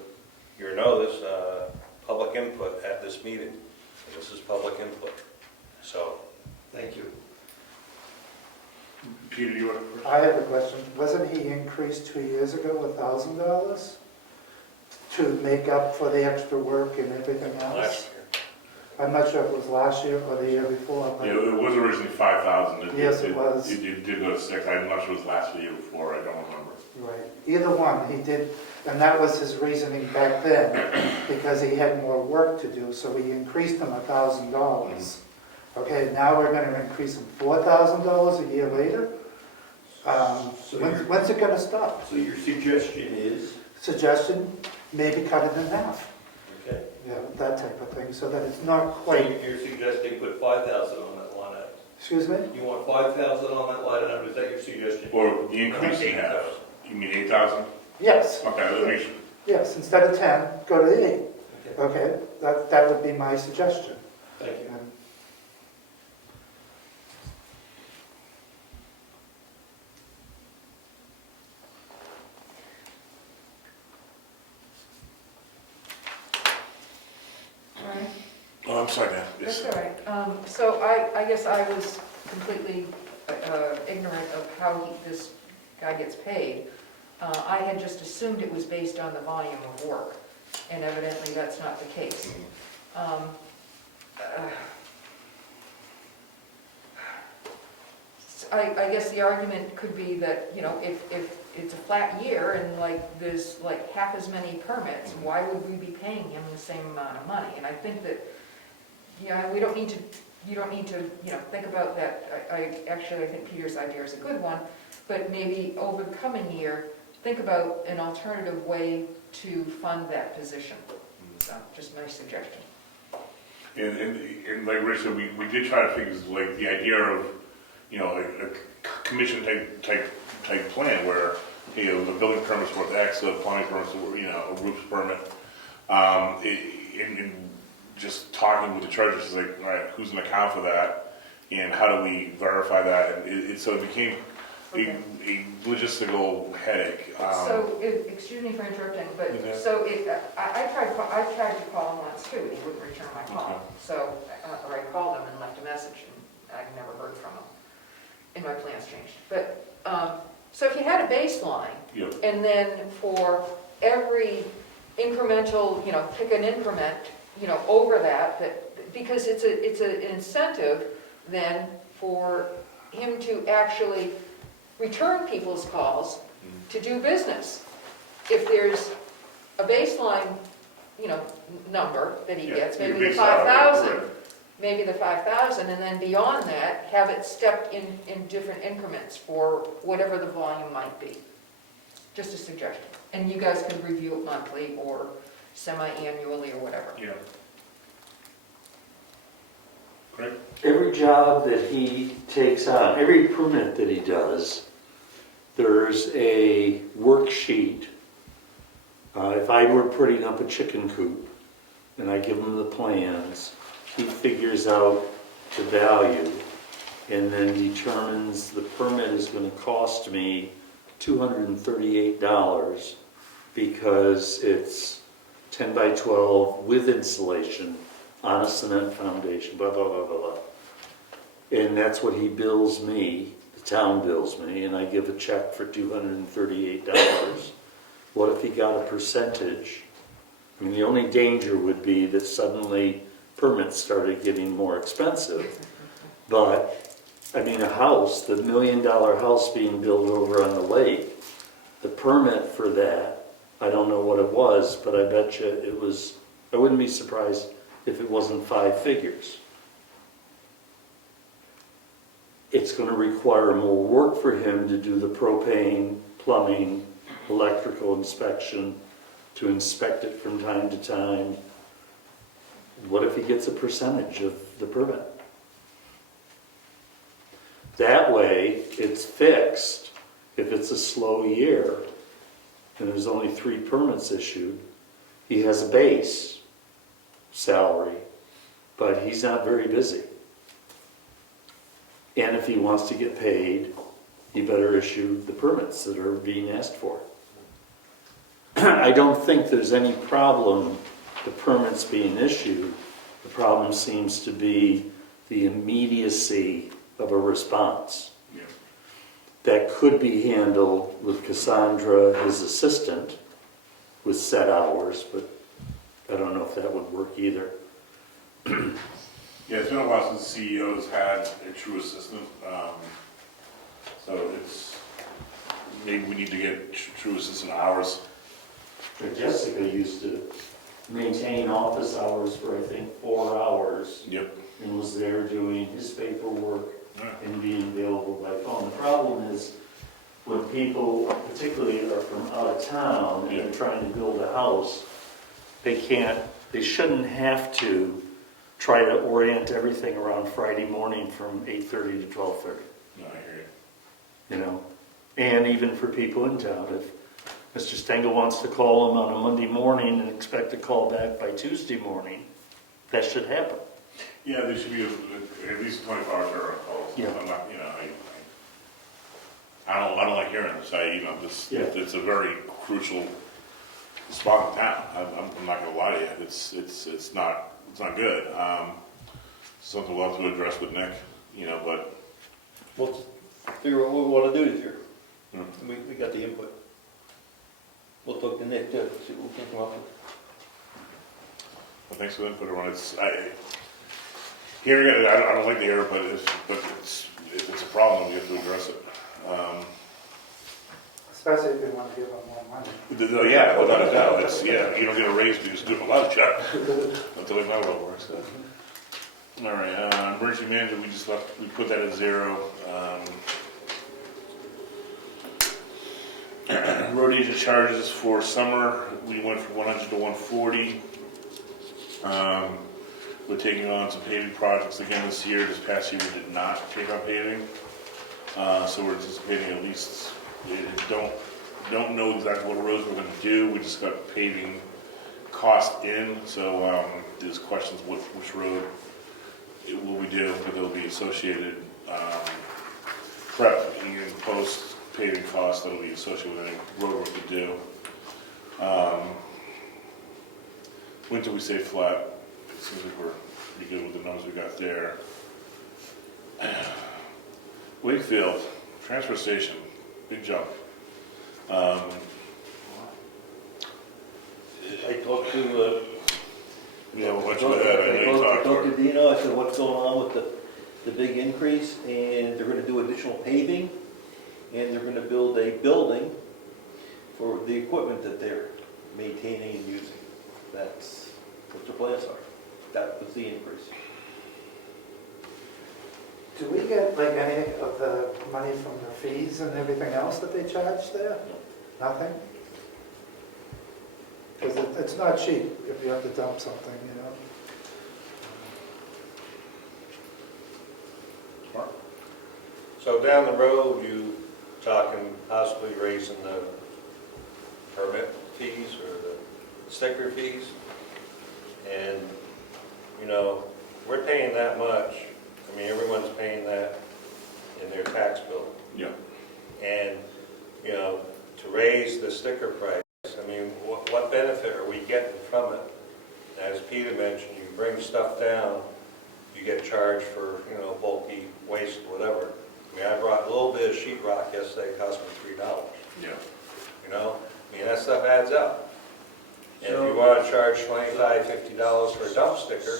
your notice, public input at this meeting. This is public input. So, Thank you. Peter, you want to? I have a question. Wasn't he increased 2 years ago, $1,000? To make up for the extra work and everything else? last year. I'm not sure if it was last year or the year before, but Yeah, it was originally 5,000. Yes, it was. It did go to 6. I'm not sure it was last year before, I don't remember. right. Either one, he did, and that was his reasoning back then, because he had more work to do, so he increased him $1,000. Okay, now we're gonna increase him $4,000 a year later? When's it gonna stop? So your suggestion is? Suggestion, maybe cut it in half, Okay. yeah, that type of thing, so that it's not So quite, you're suggesting put 5,000 on that line item? excuse me? You want 5,000 on that line item, is that your suggestion? Or the increase in half. 8,000. You mean 8,000? Yes, Okay, let me, yes, instead of 10, go to the 8, Okay, okay? That would be my suggestion. thank you. And All right. oh, I'm sorry, Dan. That's Yes. all right. So I guess I was completely ignorant of how this guy gets paid. I had just assumed it was based on the volume of work, and evidently that's not the case. I guess the argument could be that, if it's a flat year and there's half as many permits, why would we be paying him the same amount of money? And I think that, we don't need to, you don't need to, think about that. I think Peter's idea is a good one, but maybe over the coming year, think about an alternative way to fund that position. So, just my suggestion. And like Rich said, we did try to figure, like, the idea of, a commission type plan where, the building permit's worth X, the plumbing permit's, a roof permit. And just talking with the treasurer, she's like, all right, who's gonna account for that? And how do we verify that? And so it became a logistical headache. So, excuse me for interrupting, but, Okay. so I tried to call him once too, and he wouldn't return my call. Okay. So, or I called him and left a message, and I never heard from him. And my plans changed. But, so if you had a baseline, Yeah. and then for every incremental, pick an increment, over that, because it's an incentive then for him to actually return people's calls to do business. If there's a baseline, number that he Yeah, gets, your maybe the big salary, 5,000, correct. maybe the 5,000, and then beyond that, have it stepped in different increments for whatever the volume might be. Just a suggestion. And you guys can review it monthly or semi-annually or whatever. Yeah. Great. Every job that he takes on, every permit that he does, there's a worksheet. If I were putting up a chicken coop and I give him the plans, he figures out the value and then determines the permit is going to cost me $238 because it's 10 by 12 with insulation on a cement foundation, blah, blah, blah, blah, blah. And that's what he bills me, the town bills me, and I give a check for $238. What if he got a percentage? I mean, the only danger would be that suddenly permits started getting more expensive. But, I mean, a house, the $1 million house being built over on the lake, the permit for that, I don't know what it was, but I bet you it was, I wouldn't be surprised if it wasn't 5 figures. It's going to require more work for him to do the propane, plumbing, electrical inspection, to inspect it from time to time. What if he gets a percentage of the permit? That way, it's fixed. If it's a slow year and there's only 3 permits issued, he has a base salary, but he's not very busy. And if he wants to get paid, he better issue the permits that are being asked for. I don't think there's any problem the permits being issued. The problem seems to be the immediacy of a response. Yeah. That could be handled with Cassandra, his assistant, with set hours, but I don't know if that would work either. Yeah, it's been a while since CEOs had a true assistant, so it's, maybe we need to get true assistant hours. But Jessica used to maintain office hours for, I think, 4 hours, Yep. and was there doing his paperwork Yeah. and being available by phone. The problem is when people, particularly are from out of town and they're trying to build a house, they shouldn't have to try to orient everything around Friday morning from 8:30 to 12:30, No, I hear you. you know? And even for people in town, if Mr. Stengel wants to call him on a Monday morning and expect a call back by Tuesday morning, that should happen. Yeah, there should be at least 24 hours turnaround calls. Yeah. I'm not, I don't like hearing this. It's a very crucial spot in town. I'm not gonna lie to you. It's not good. Something we'll have to address with Nick, but. We'll figure out what we want to do this year. Hmm. We got the input. We'll talk to Nick too, see what we can come up with. Well, thanks for the input, Ron. Hearing it, I don't like to hear it, but if it's a problem, we have to address it. Especially if you want to give them more money. Yeah, without a doubt, you don't get a raise because you do a lot of job. Until we know how it works. All right, emergency management, we put that at 0. Road agent charges for summer, we went from 100 to 140. We're taking on some paving projects again this year. This past year we did not take on paving. So we're anticipating at least, don't know exactly what roads we're gonna do. We just got paving cost in, so there's questions which road it will we do, but there'll be associated prep and post paving costs that'll be associated with any road work we do. Winter we stay flat. It seems like we're pretty good with the numbers we got there. Wakefield, transfer station, big jump. I talked to, Yeah, well, what's with that? I know you talked to to her. Dino, I said, what's going on with the the big increase, and they're gonna do additional paving, and they're gonna build a building for the equipment that they're maintaining and using. That's what their plans are. That was the increase. Do we get like any of the money from the fees and everything else that they charge there? Nothing? Because it's not cheap if you have to dump something, you know? So down the road, you talking possibly raising the permit fees or the sticker fees? And, you know, we're paying that much. I mean, everyone's paying that in their tax bill. Yeah. And, you know, to raise the sticker price, I mean, what benefit are we getting from it? As Peter mentioned, you bring stuff down, you get charged for, you know, bulky waste, whatever. I mean, I brought a little bit of sheet rock yesterday, it cost me $3. Yeah. You know, I mean, that stuff adds up. And if you So- want to charge $25, $50 for a dump sticker,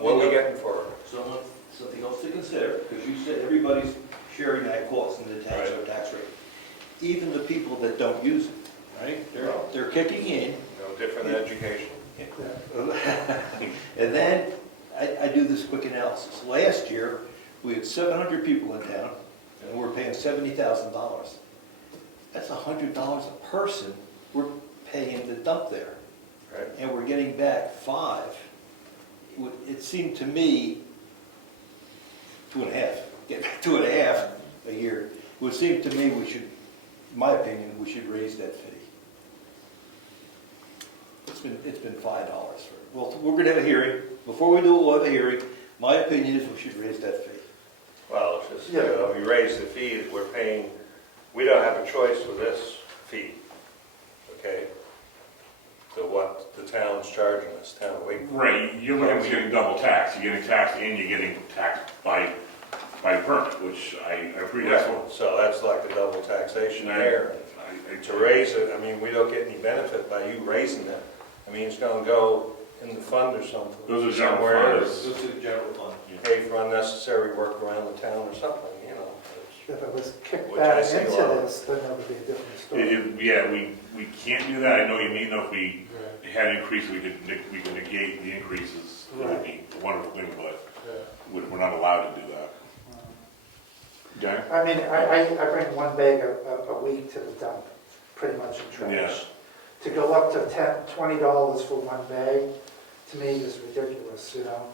what are we getting for it? Something else to consider, because you said everybody's sharing that cost in the tax or Right. tax rate. Even the people that don't use it, right? They're kicking in. No different education? And then, I do this quick analysis. Last year, we had 700 people in town, and we're paying $70,000. That's $100 a person we're paying to dump there. Right. And we're getting back 5. It seemed to me, 2.5, get back 2.5 a year. It would seem to me we should, in my opinion, we should raise that fee. It's been $5. Well, we're gonna have a hearing. Before we do it, we'll have a hearing. My opinion is we should raise that fee. Well, it's just, you know, we raise the fees, we're paying, we don't have a choice with this fee, okay? To what the town's charging us, town of Wakefield. Right, you're looking at getting double taxed. You're getting taxed and you're getting taxed by permit, which I agree, that's what. So that's like a double taxation Right. there. I- To raise it, I mean, we don't get any benefit by you raising it. I mean, it's gonna go in the fund or something. Those are general somewhere, funds. Go to the general fund. Pay for unnecessary work around the town or something, you know. If it was kicked Which I back see a into lot. this, then that would be a different story. Yeah, we can't do that. I know you mean, though, if we had increases, we could negate the increases. It would be a wonderful thing, but we're not allowed to do that. Okay? I mean, I bring one bag a week to the dump, pretty much in Yeah. trash. To go up to $20 for one bag, to me is ridiculous, you know?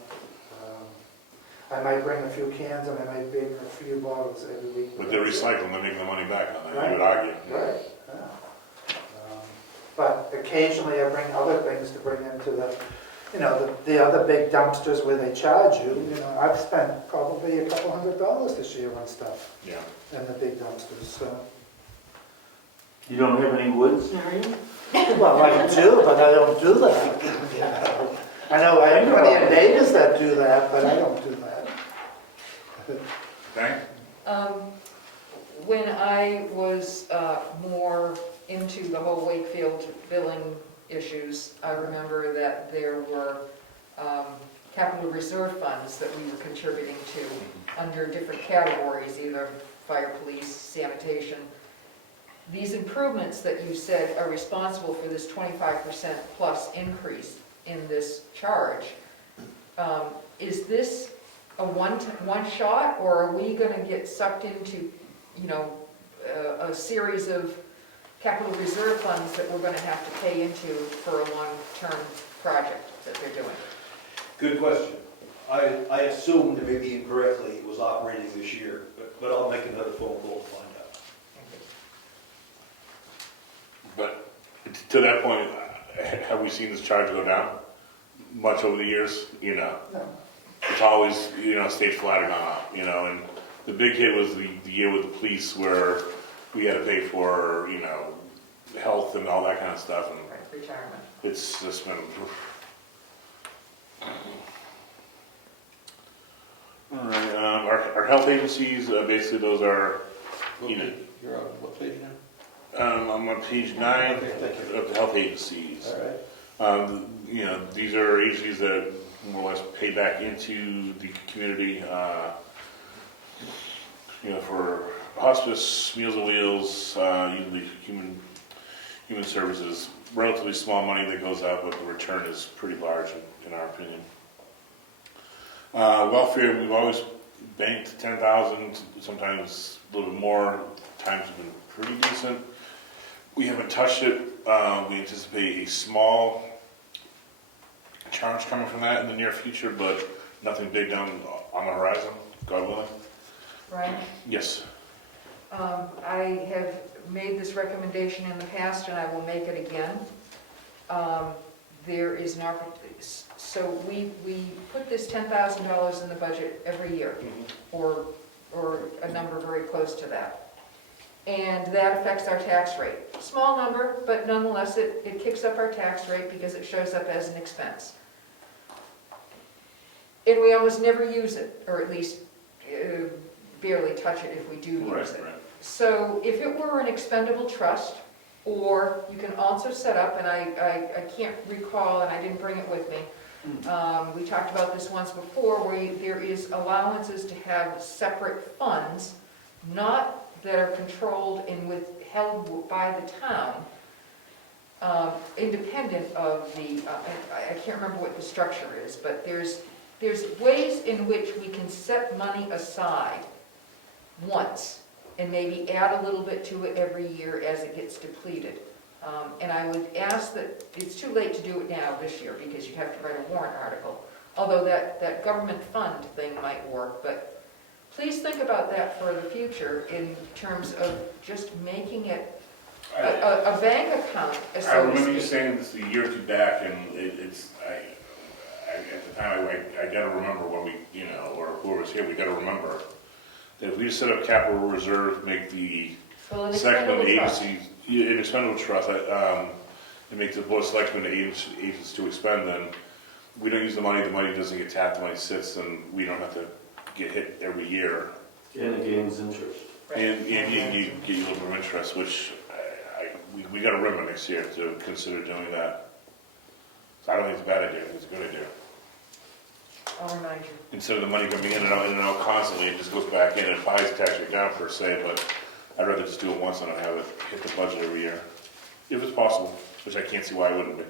I might bring a few cans and I might bring a few bottles every week. But they're recycling, they're making the money back on that, Right. you would argue. Right, yeah. But occasionally I bring other things to bring into the, you know, the other big dumpsters where they charge you. You know, I've spent probably a couple $100 this year on stuff Yeah. in the big dumpsters, so. You don't have any woods near you? Well, I do, but I don't do that. you know. I know I have plenty of neighbors that do that, but I don't do that. Okay? When I was more into the whole Wakefield billing issues, I remember that there were capital reserve funds that we were contributing to under different categories, either fire, police, sanitation. These improvements that you said are responsible for this 25% plus increase in this charge. Is this a one shot, or are we going to get sucked into, you know, a series of capital reserve funds that we're going to have to pay into for a long-term project that they're doing? Good question. I assumed, maybe incorrectly, it was operating this year, but I'll make another phone call to find out. But to that point, have we seen this charge go down much over the years? You know, No. it's always, you know, stayed flat or gone up, you know, and the big hit was the year with the police where we had to pay for, you know, health and all that kind of stuff, and Retirement. it's just been. All right, our health agencies, basically those are, you know, You're on what page now? I'm on page 9 Okay, thank you. of the health agencies. All right. You know, these are agencies that more or less pay back into the community, for hospice, Meals on Wheels, usually human services. Relatively small money that goes out, but the return is pretty large in our opinion. Welfare, we've always banked 10,000, sometimes a little bit more. Times have been pretty decent. We haven't touched it. We anticipate a small charge coming from that in the near future, but nothing big down on the horizon, God willing. Brian? Yes. I have made this recommendation in the past, and I will make it again. There is an opportunity, so we put this $10,000 in the budget every year, or a number very close to that. And that affects our tax rate. Small number, but nonetheless, it kicks up our tax rate because it shows up as an expense. And we almost never use it, or at least barely touch it if we do use it. Right. So if it were an expendable trust, or you can also set up, and I can't recall, and I didn't bring it with me, we talked about this once before, where there is allowances to have separate funds, not that are controlled and withheld by the town, independent of the, I can't remember what the structure is, but there's ways in which we can set money aside once, and maybe add a little bit to it every year as it gets depleted. And I would ask that, it's too late to do it now this year, because you have to write a warrant article, although that government fund thing might work, but please think about that for the future in terms of just making it a bank account, so I to remember you speak. saying this a year or two back, and at the time, I gotta remember when we, or whoever's here, we gotta remember that if we set up capital reserve, make the Well, an selectmen expendable trust. agency, an expendable trust, and make the board of selectmen agents to expend, then we don't use the money doesn't get tapped, the money sits, and we don't have to get hit every year. And it gains interest. And you get a little bit of interest, which we got to remember next year to consider doing that. So I don't think it's a bad idea, I think it's a good idea. I'll remind you. Instead of the money coming in and out constantly, it just goes back in and buys tax rate down per se, but I'd rather just do it once and not have it hit the budget every year, if it's possible, which I can't see why it wouldn't be.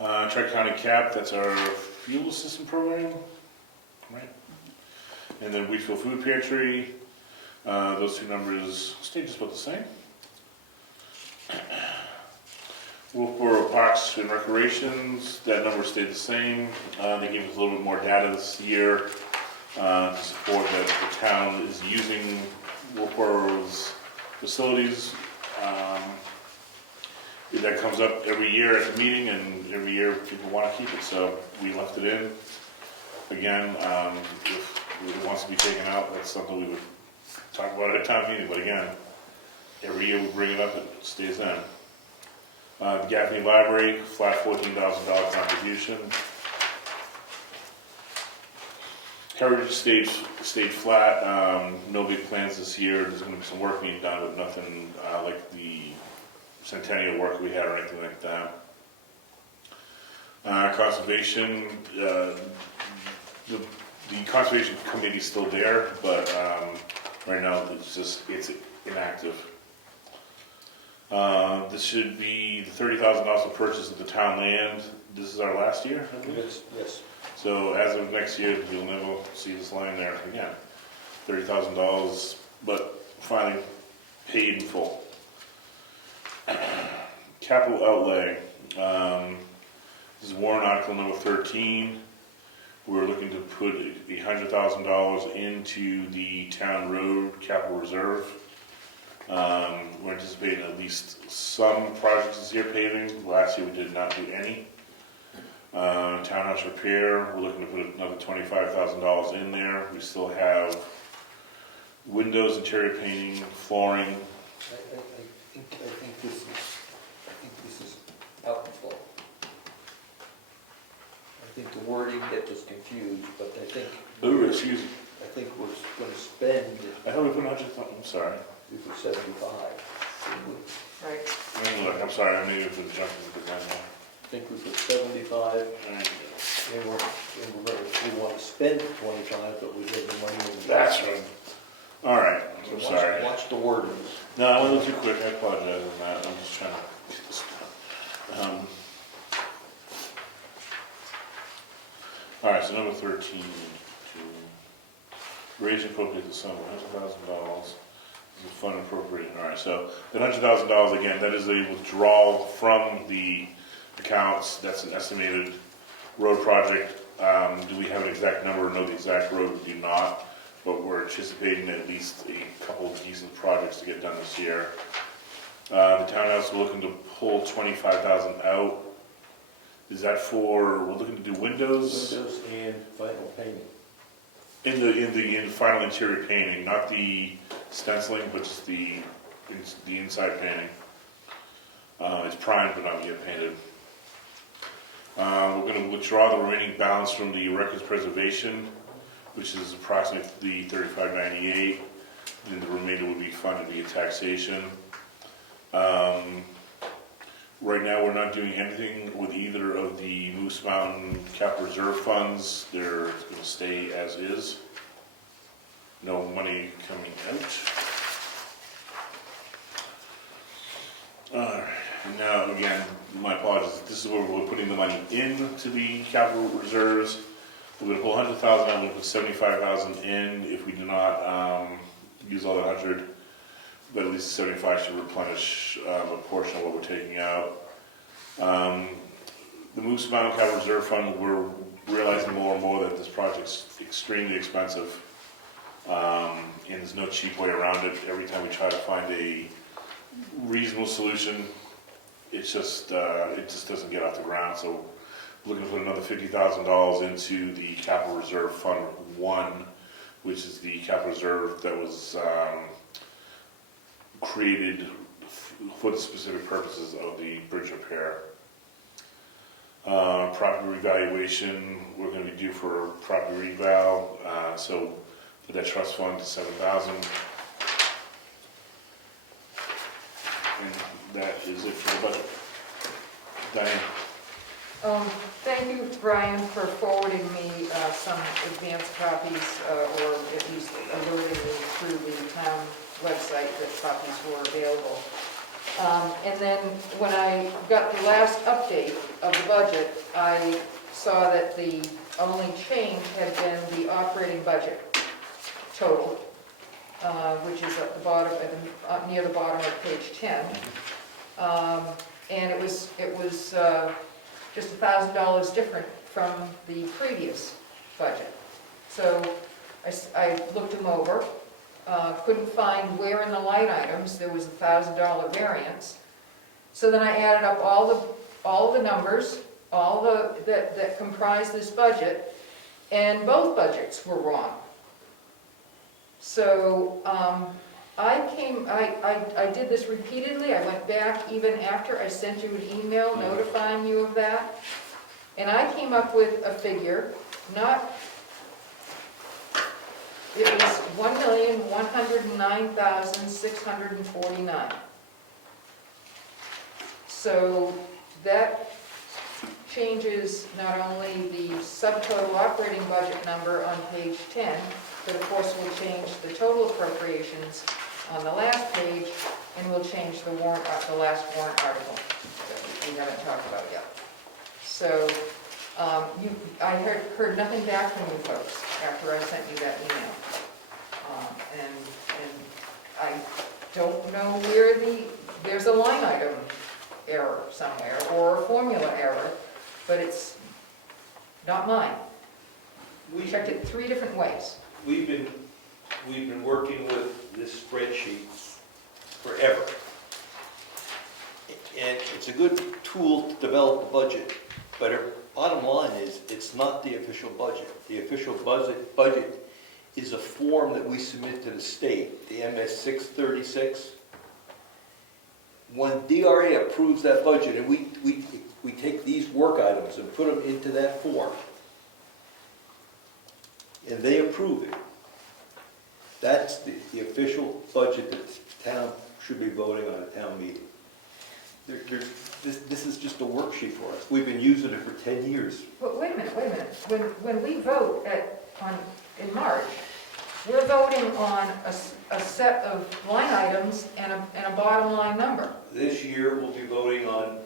Tri-County CAP, that's our fuel assistance program, right? And then Wheatfield Food Pantry, those two numbers stay just about the same. Wolfboro Parks and Recreations, that number stayed the same. They gave us a little bit more data this year to support that the town is using Wolfboro's facilities. That comes up every year at the meeting, and every year people want to keep it, so we left it in. Again, if it wants to be taken out, that's something we would talk about at a town meeting, but again, every year we bring it up, it stays in. The Gaffney Library, flat $14,000 contribution. Heritage stayed flat, no big plans this year, there's going to be some work being done, but nothing like the centennial work we had or anything like that. Conservation, the conservation committee is still there, but right now it's inactive. This should be the $30,000 of purchase of the town land. This is our last year, I believe. Yes. So as of next year, you'll never see this line there again. $30,000, but finally paid in full. Capital outlay. This is warrant article number 13. We're looking to put $100,000 into the town road capital reserve. We're anticipating at least some projects this year paving. Last year we did not do any. Townhouse repair, we're looking to put another $25,000 in there. We still have windows, interior painting, flooring. I think this is out in full. I think the wording gets us confused, but I think. Ooh, excuse me. I think we're gonna spend, I thought we put 100,000, I'm sorry. we put 75. Right. Let me look, I'm sorry, I knew it was jumping to the gun now. think we put 75, Alright, and we want to spend 25, but we have the money in the. that's right. Alright, So I'm watch- sorry. Watch the wordings. No, I went a little too quick, I apologize on that, I'm just trying to get this done. Alright, so number 13, to raise and appropriate the sum of $100,000, is a fund appropriating, alright, so that $100,000, again, that is a withdrawal from the accounts, that's an estimated road project. Do we have an exact number, or know the exact road? We do not, but we're anticipating at least a couple of decent projects to get done this year. The townhouse, we're looking to pull 25,000 out. Is that for, we're looking to do windows? Windows and final painting. In final interior painting, not the stenciling, but just the inside painting. It's primed but not yet painted. We're gonna withdraw the remaining balance from the records preservation, which is approximately the $35.98, and the remainder will be funded via taxation. Right now, we're not doing anything with either of the Moose Mountain Capital Reserve funds. They're gonna stay as is. No money coming out. Alright, now again, my apologies, this is where we're putting the money into the capital reserves. We're gonna pull 100,000 out, we're gonna put 75,000 in. If we do not use all that 100, but at least 75 should replenish a portion of what we're taking out. The Moose Mountain Capital Reserve Fund, we're realizing more and more that this project's extremely expensive, and there's no cheap way around it. Every time we try to find a reasonable solution, it just doesn't get off the ground. So we're looking to put another $50,000 into the Capital Reserve Fund 1, which is the capital reserve that was created for the specific purposes of the bridge repair. Property revaluation, we're going to be due for property reval, so for that trust fund is $7,000. And that is it for the budget. Diane? Thank you, Brian, for forwarding me some advance copies, or at least alerting me through the town website that copies were available. And then when I got the last update of the budget, I saw that the only change had been the operating budget total, which is at the bottom, near the bottom of page 10. And it was just $1,000 different from the previous budget. So I looked them over, couldn't find where in the line items there was a $1,000 variance. So then I added up all the numbers, that comprise this budget, and both budgets were wrong. So I did this repeatedly. I went back even after I sent you an email notifying you of that. And I came up with a figure, it was $1,109,649. So that changes not only the subtotal operating budget number on page 10, but of course will change the total appropriations on the last page, and will change the last warrant article that we haven't talked about yet. So I heard nothing back from you folks after I sent you that email. And I don't know where there's a line item error somewhere, or a formula error, but it's not mine. We checked it 3 different ways. We've been working with this spreadsheet forever. And it's a good tool to develop a budget, but our bottom line is, it's not the official budget. The official budget is a form that we submit to the state, the MS 636. When DRA approves that budget, and we take these work items and put them into that form, and they approve it, that's the official budget that the town should be voting on at town meeting. This is just a worksheet for us. We've been using it for 10 years. But wait a minute. When we vote in March, we're voting on a set of line items and a bottom line number. This year, we'll be voting on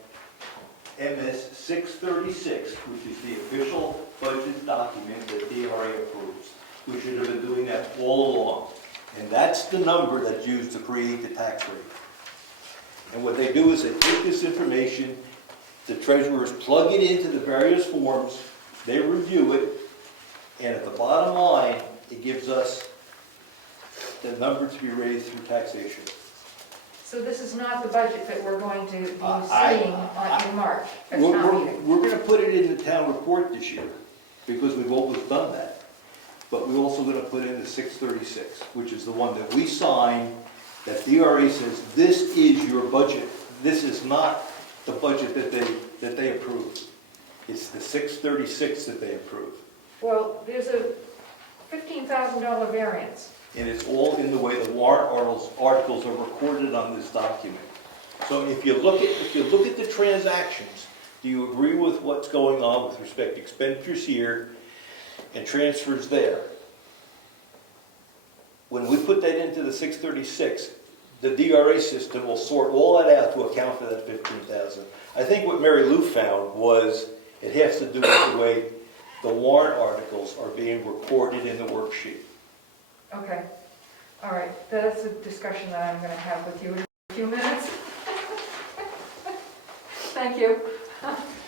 MS 636, which is the official budget document that DRA approves. We should have been doing that all along. And that's the number that's used to create the tax rate. And what they do is they take this information, the treasurers plug it into the various forms, they review it, and at the bottom line, it gives us the number to be raised through taxation. So this is not the budget that we're going to be seeing in March at We're town meeting. going to put it in the town report this year, because we've always done that. But we're also going to put in the 636, which is the one that we sign, that DRA says, this is your budget. This is not the budget that they approve. It's the 636 that they approve. Well, there's a $15,000 variance. And it's all in the way the warrant articles are recorded on this document. So if you look at the transactions, do you agree with what's going on with respect to expenditures here and transfers there? When we put that into the 636, the DRA system will sort all that out to account for that 15,000. I think what Mary Lou found was it has to do with the way the warrant articles are being recorded in the worksheet. Okay, all right, that's a discussion that I'm gonna have with you in a few minutes. Thank you.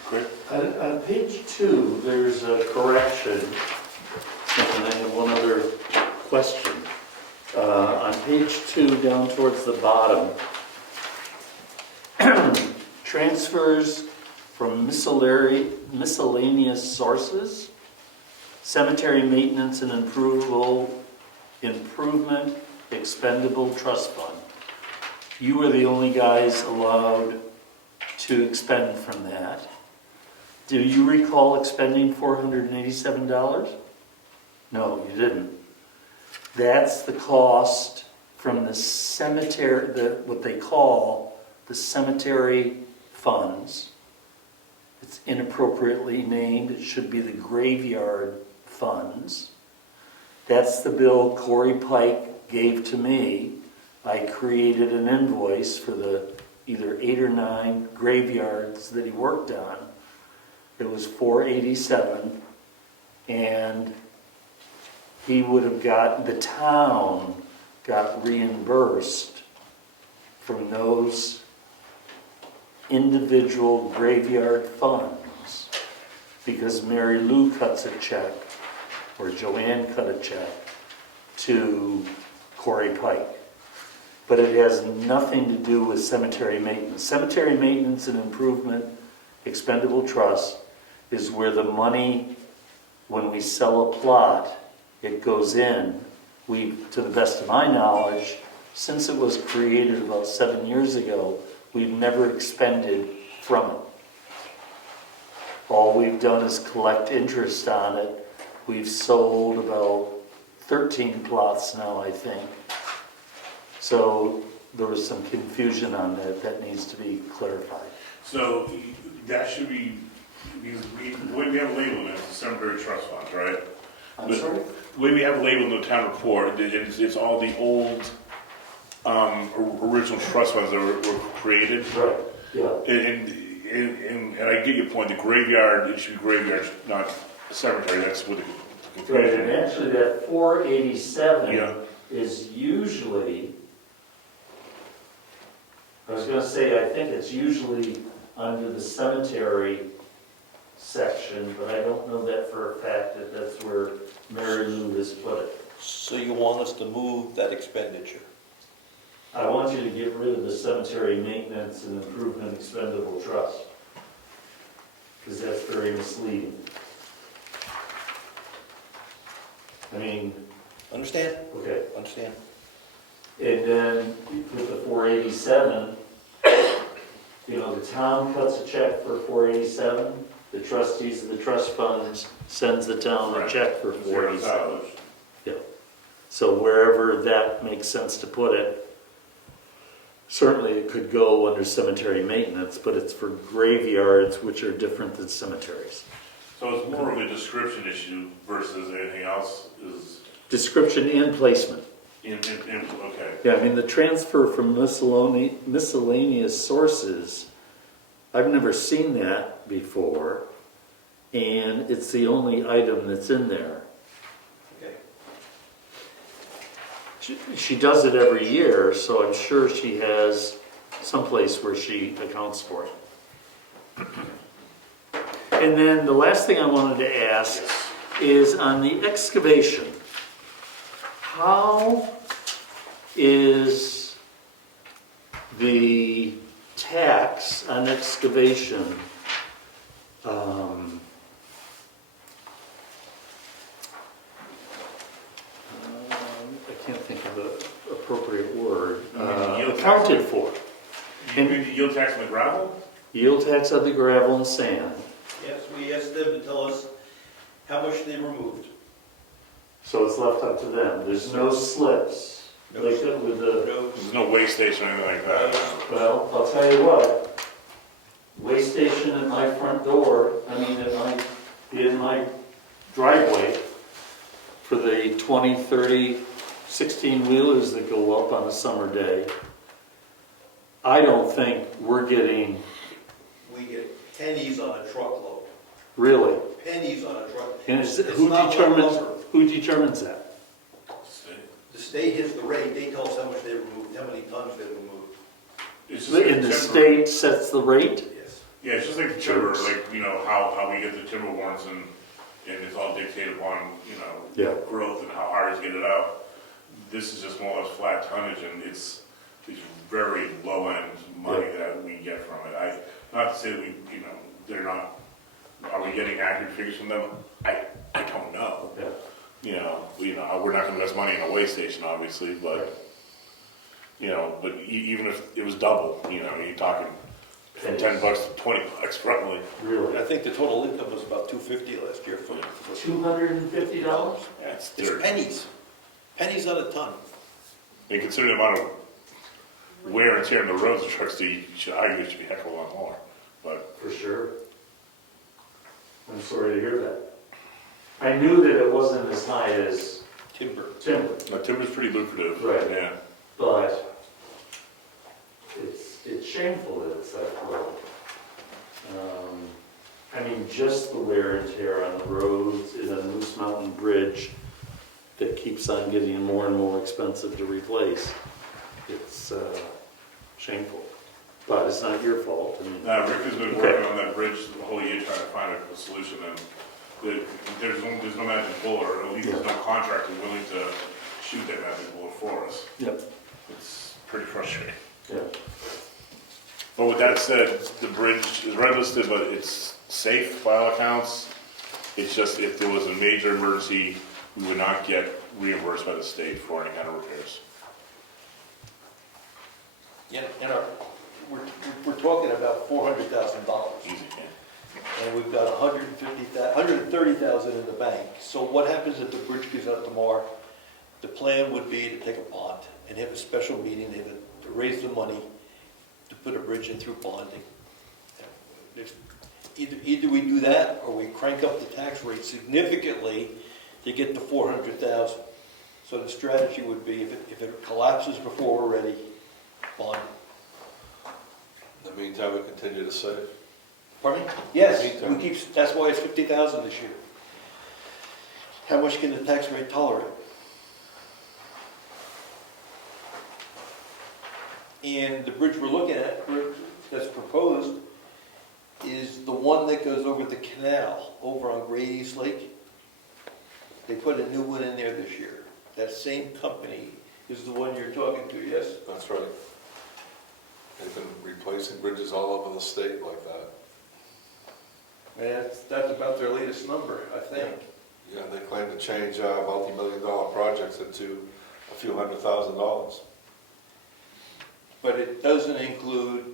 Great. On page 2, there's a correction, and I have one other question. On page 2, down towards the bottom, transfers from miscellaneous sources, cemetery maintenance and improvement expendable trust fund. You were the only guys allowed to expend from that. Do you recall expending $487? No, you didn't. That's the cost from the cemetery, what they call the cemetery funds. It's inappropriately named. It should be the graveyard funds. That's the bill Corey Pike gave to me. I created an invoice for the either 8 or 9 graveyards that he worked on. It was $487, and he would have got, the town got reimbursed from those individual graveyard funds because Mary Lou cuts a check, or Joanne cut a check to Corey Pike. But it has nothing to do with cemetery maintenance. Cemetery maintenance and improvement expendable trust is where the money, when we sell a plot, it goes in. We, to the best of my knowledge, since it was created about 7 years ago, we've never expended from it. All we've done is collect interest on it. We've sold about 13 plots now, I think. So there was some confusion on that. That needs to be clarified. So that should be, because the way we have it labeled is cemetery trust funds, right? I'm sorry? The way we have it labeled in the town report, it's all the old original trust funds that were created. Right, yeah. And I get your point, the graveyard, it should be graveyard, not cemetery, that's what the Right, and confusion. actually that 487 Yeah. is usually, I was gonna say, I think it's usually under the cemetery section, but I don't know that for a fact that that's where Mary Lou has put it. So you want us to move that expenditure? I want you to get rid of the cemetery maintenance and improvement expendable trust, because that's very misleading. I mean, Understand? okay. Understand. And then with the 487, you know, the town cuts a check for 487, the trustees of the trust funds sends the town a Right. check for 487. $0. Yeah. So wherever that makes sense to put it, certainly it could go under cemetery maintenance, but it's for graveyards, which are different than cemeteries. So it's more of a description issue versus anything else is Description and placement. okay. Yeah, I mean, the transfer from miscellaneous sources, I've never seen that before, and it's the only item that's in there. Okay. She does it every year, so I'm sure she has someplace where she accounts for it. And then the last thing I wanted to ask is on the excavation. How is the tax on excavation I can't think of the appropriate word, accounted for? You mean the yield tax on the gravel? Yield tax on the gravel and sand. Yes, we asked them to tell us how much they removed. So it's left up to them. There's no slips. No Like slip. with the, There's no waste station or anything like that. well, I'll tell you what. Waste station at my front door, in my driveway for the 20, 30, 16-wheelers that go up on a summer day. I don't think we're getting, We get pennies on a truckload. really. Pennies on a truck. And is, It's not who determines that? The state hits the rate, they tell us how much they removed, how many tons they removed. It's just like And the timber. state sets the rate? Yes. Yeah, it's just like the timber, like, how we get the timber warrants and it's all dictated upon, Yeah. growth and how hard to get it out. This is just more or less flat tonnage and it's very low end money that we get from it. Not to say that they're not, are we getting accurate figures from them? I don't know. Yeah. We're not gonna invest money in a waste station, obviously, but, even if it was double, you're talking from $10 to $20 probably. Really? I think the total income was about $250 last year for. $250? That's It's dirt. pennies. Pennies on a ton. And considering the amount of wear and tear on the roads, the trucks, you should argue it should be a heck of a lot more, but. For sure. I'm sorry to hear that. I knew that it wasn't as high as Timber. timber, Now, timber's pretty lucrative. Right. Yeah. but it's shameful that it's that low. Just the wear and tear on the roads in a Moose Mountain Bridge that keeps on getting more and more expensive to replace. It's shameful, but it's not your fault. Rick has been working on that bridge the whole year trying to find a solution, and there's no magic bullet, or at least there's no contractor willing to shoot that magic bullet for us. Yep. It's pretty frustrating. Yeah. But with that said, the bridge is red listed, but it's safe by all accounts. It's just if there was a major emergency, we would not get reimbursed by the state for any kind of repairs. We're talking about $400,000. Easy, yeah. And we've got $130,000 in the bank. So what happens if the bridge goes out tomorrow? The plan would be to take a bond and have a special meeting, they would raise the money to put a bridge in through bonding. Either we do that or we crank up the tax rate significantly to get to $400,000. So the strategy would be if it collapses before we're ready, bond. In the meantime, we continue to save. Pardon me? Yes, that's why it's $50,000 this year. How much can the tax rate tolerate? And the bridge we're looking at, that's proposed, is the one that goes over the canal, over on Great East Lake. They put a new one in there this year. That same company is the one you're talking to, yes? That's right. They've been replacing bridges all over the state like that. And that's about their latest number, I think. Yeah, they claim to change multi-million-dollar projects into a few $100,000. But it doesn't include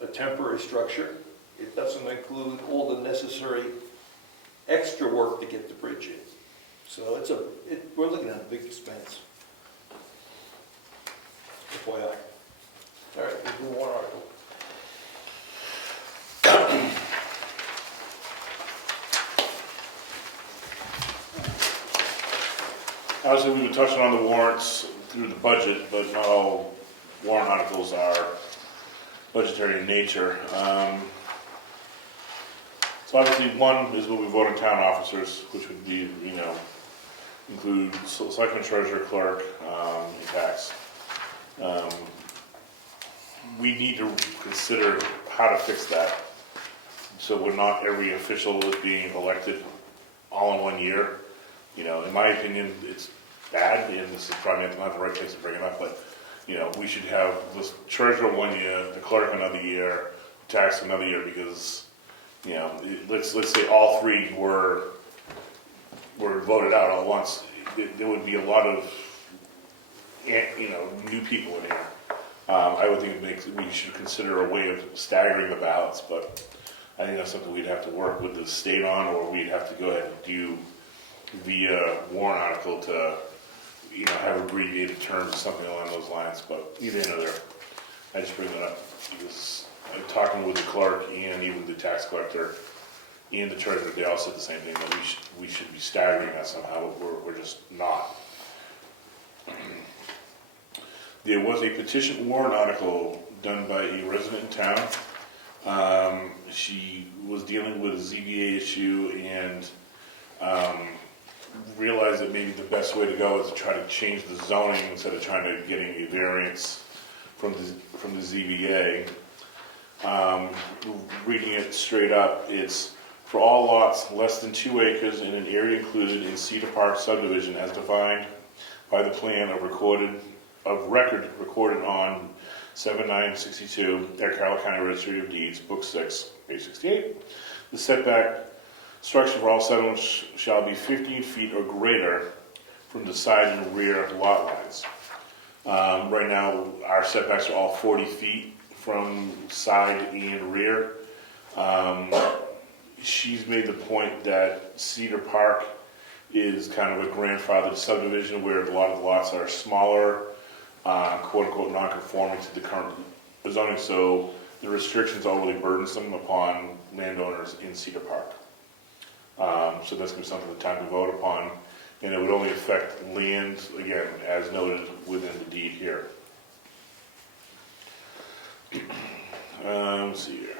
a temporary structure. It doesn't include all the necessary extra work to get the bridge in. So we're looking at a big expense. FYI. All right, we'll do one article. Obviously, we've been touching on the warrants through the budget, but not all warrant articles are budgetary in nature. So obviously, one is what we vote on town officers, which would be, include selectman, treasurer, clerk, and tax. We need to consider how to fix that, so we're not every official is being elected all in 1 year. In my opinion, it's bad, and this is probably not the right place to bring it up, but, we should have the treasurer 1 year, the clerk another year, tax another year, because, let's say all three were voted out all at once. There would be a lot of, new people in here. I would think we should consider a way of staggering the ballots, but I think that's something we'd have to work with the state on, or we'd have to go ahead and do via warrant article to, have abbreviated terms or something along those lines, but either in or there. I just bring that up because I'm talking with the clerk and even the tax collector and the treasurer, they all said the same thing, that we should be staggering that somehow, but we're just not. There was a petition warrant article done by a resident in town. She was dealing with a ZBA issue and realized that maybe the best way to go is to try to change the zoning instead of trying to getting a variance from the ZBA. Reading it straight up, it's for all lots less than 2 acres in an area included in Cedar Park subdivision as defined by the plan of record recorded on 7/9/62 at Carroll County Registry of Deeds, Book 6, page 68. The setback structure for all settlements shall be 15 feet or greater from the side and rear lot lines. Right now, our setbacks are all 40 feet from side and rear. She's made the point that Cedar Park is kind of a grandfathered subdivision where a lot of the lots are smaller, quote-unquote non-conforming to the current zoning, so the restrictions are really burdensome upon landowners in Cedar Park. So that's going to be something the town can vote upon, and it would only affect land, again, as noted within the deed here. Let's see here.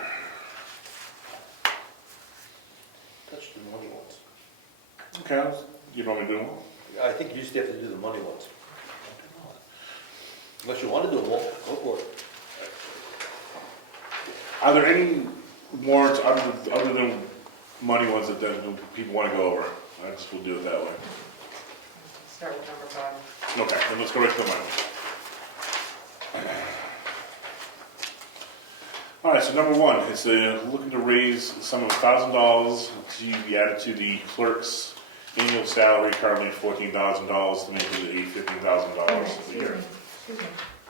Touch the money ones. Okay, you want me to do them all? I think you just have to do the money ones. Unless you want to do them all, go for it. Are there any warrants other than money ones that people want to go over? I guess we'll do it that way. Start with number 5. Okay, then let's go right to the money. All right, so number 1 is looking to raise the sum of $1,000 to be added to the clerk's annual salary, currently $14,000, to make it $15,000 a year. Excuse me,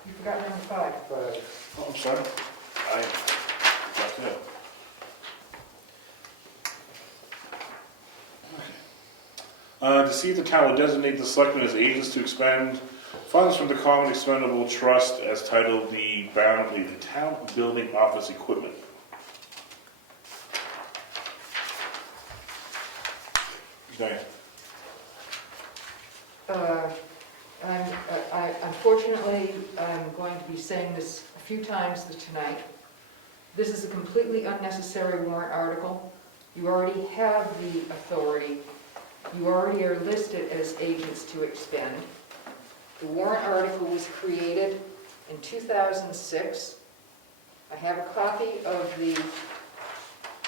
you forgot number 5. But Oh, I'm sorry. I got that. To see if the town will designate the selectmen as agents to expend funds from the common expendable trust as titled the town building office equipment. Diane? Unfortunately, I'm going to be saying this a few times tonight. This is a completely unnecessary warrant article. You already have the authority. You already are listed as agents to expend. The warrant article was created in 2006. I have a copy of the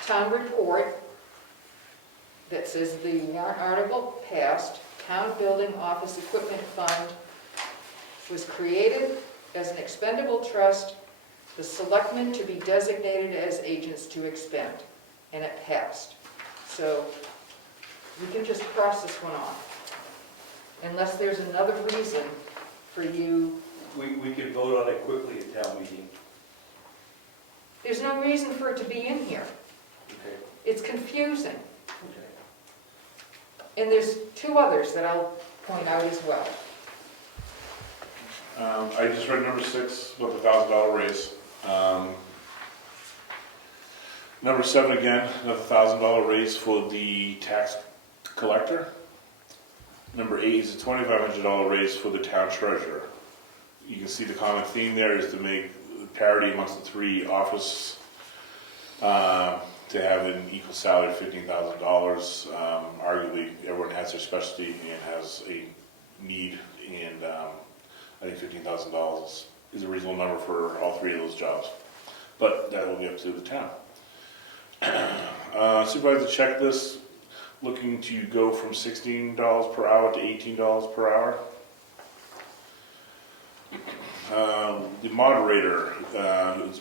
town report that says the warrant article passed. Town Building Office Equipment Fund was created as an expendable trust, the selectmen to be designated as agents to expend, and it passed. So you can just cross this one off, unless there's another reason for you. We could vote on it quickly at town meeting. There's no reason for it to be in here. Okay. It's confusing. Okay. And there's 2 others that I'll point out as well. I just read number 6, about the $1,000 raise. Number 7, again, another $1,000 raise for the tax collector. Number 8 is a $2,500 raise for the town treasurer. You can see the common theme there is to make parity amongst the 3 office, to have an equal salary of $15,000. Arguably, everyone has their specialty and has a need, and I think $15,000 is a reasonable number for all 3 of those jobs. But that will be up to the town. Supervisor Checklist, looking to go from $16 per hour to $18 per hour. The moderator, is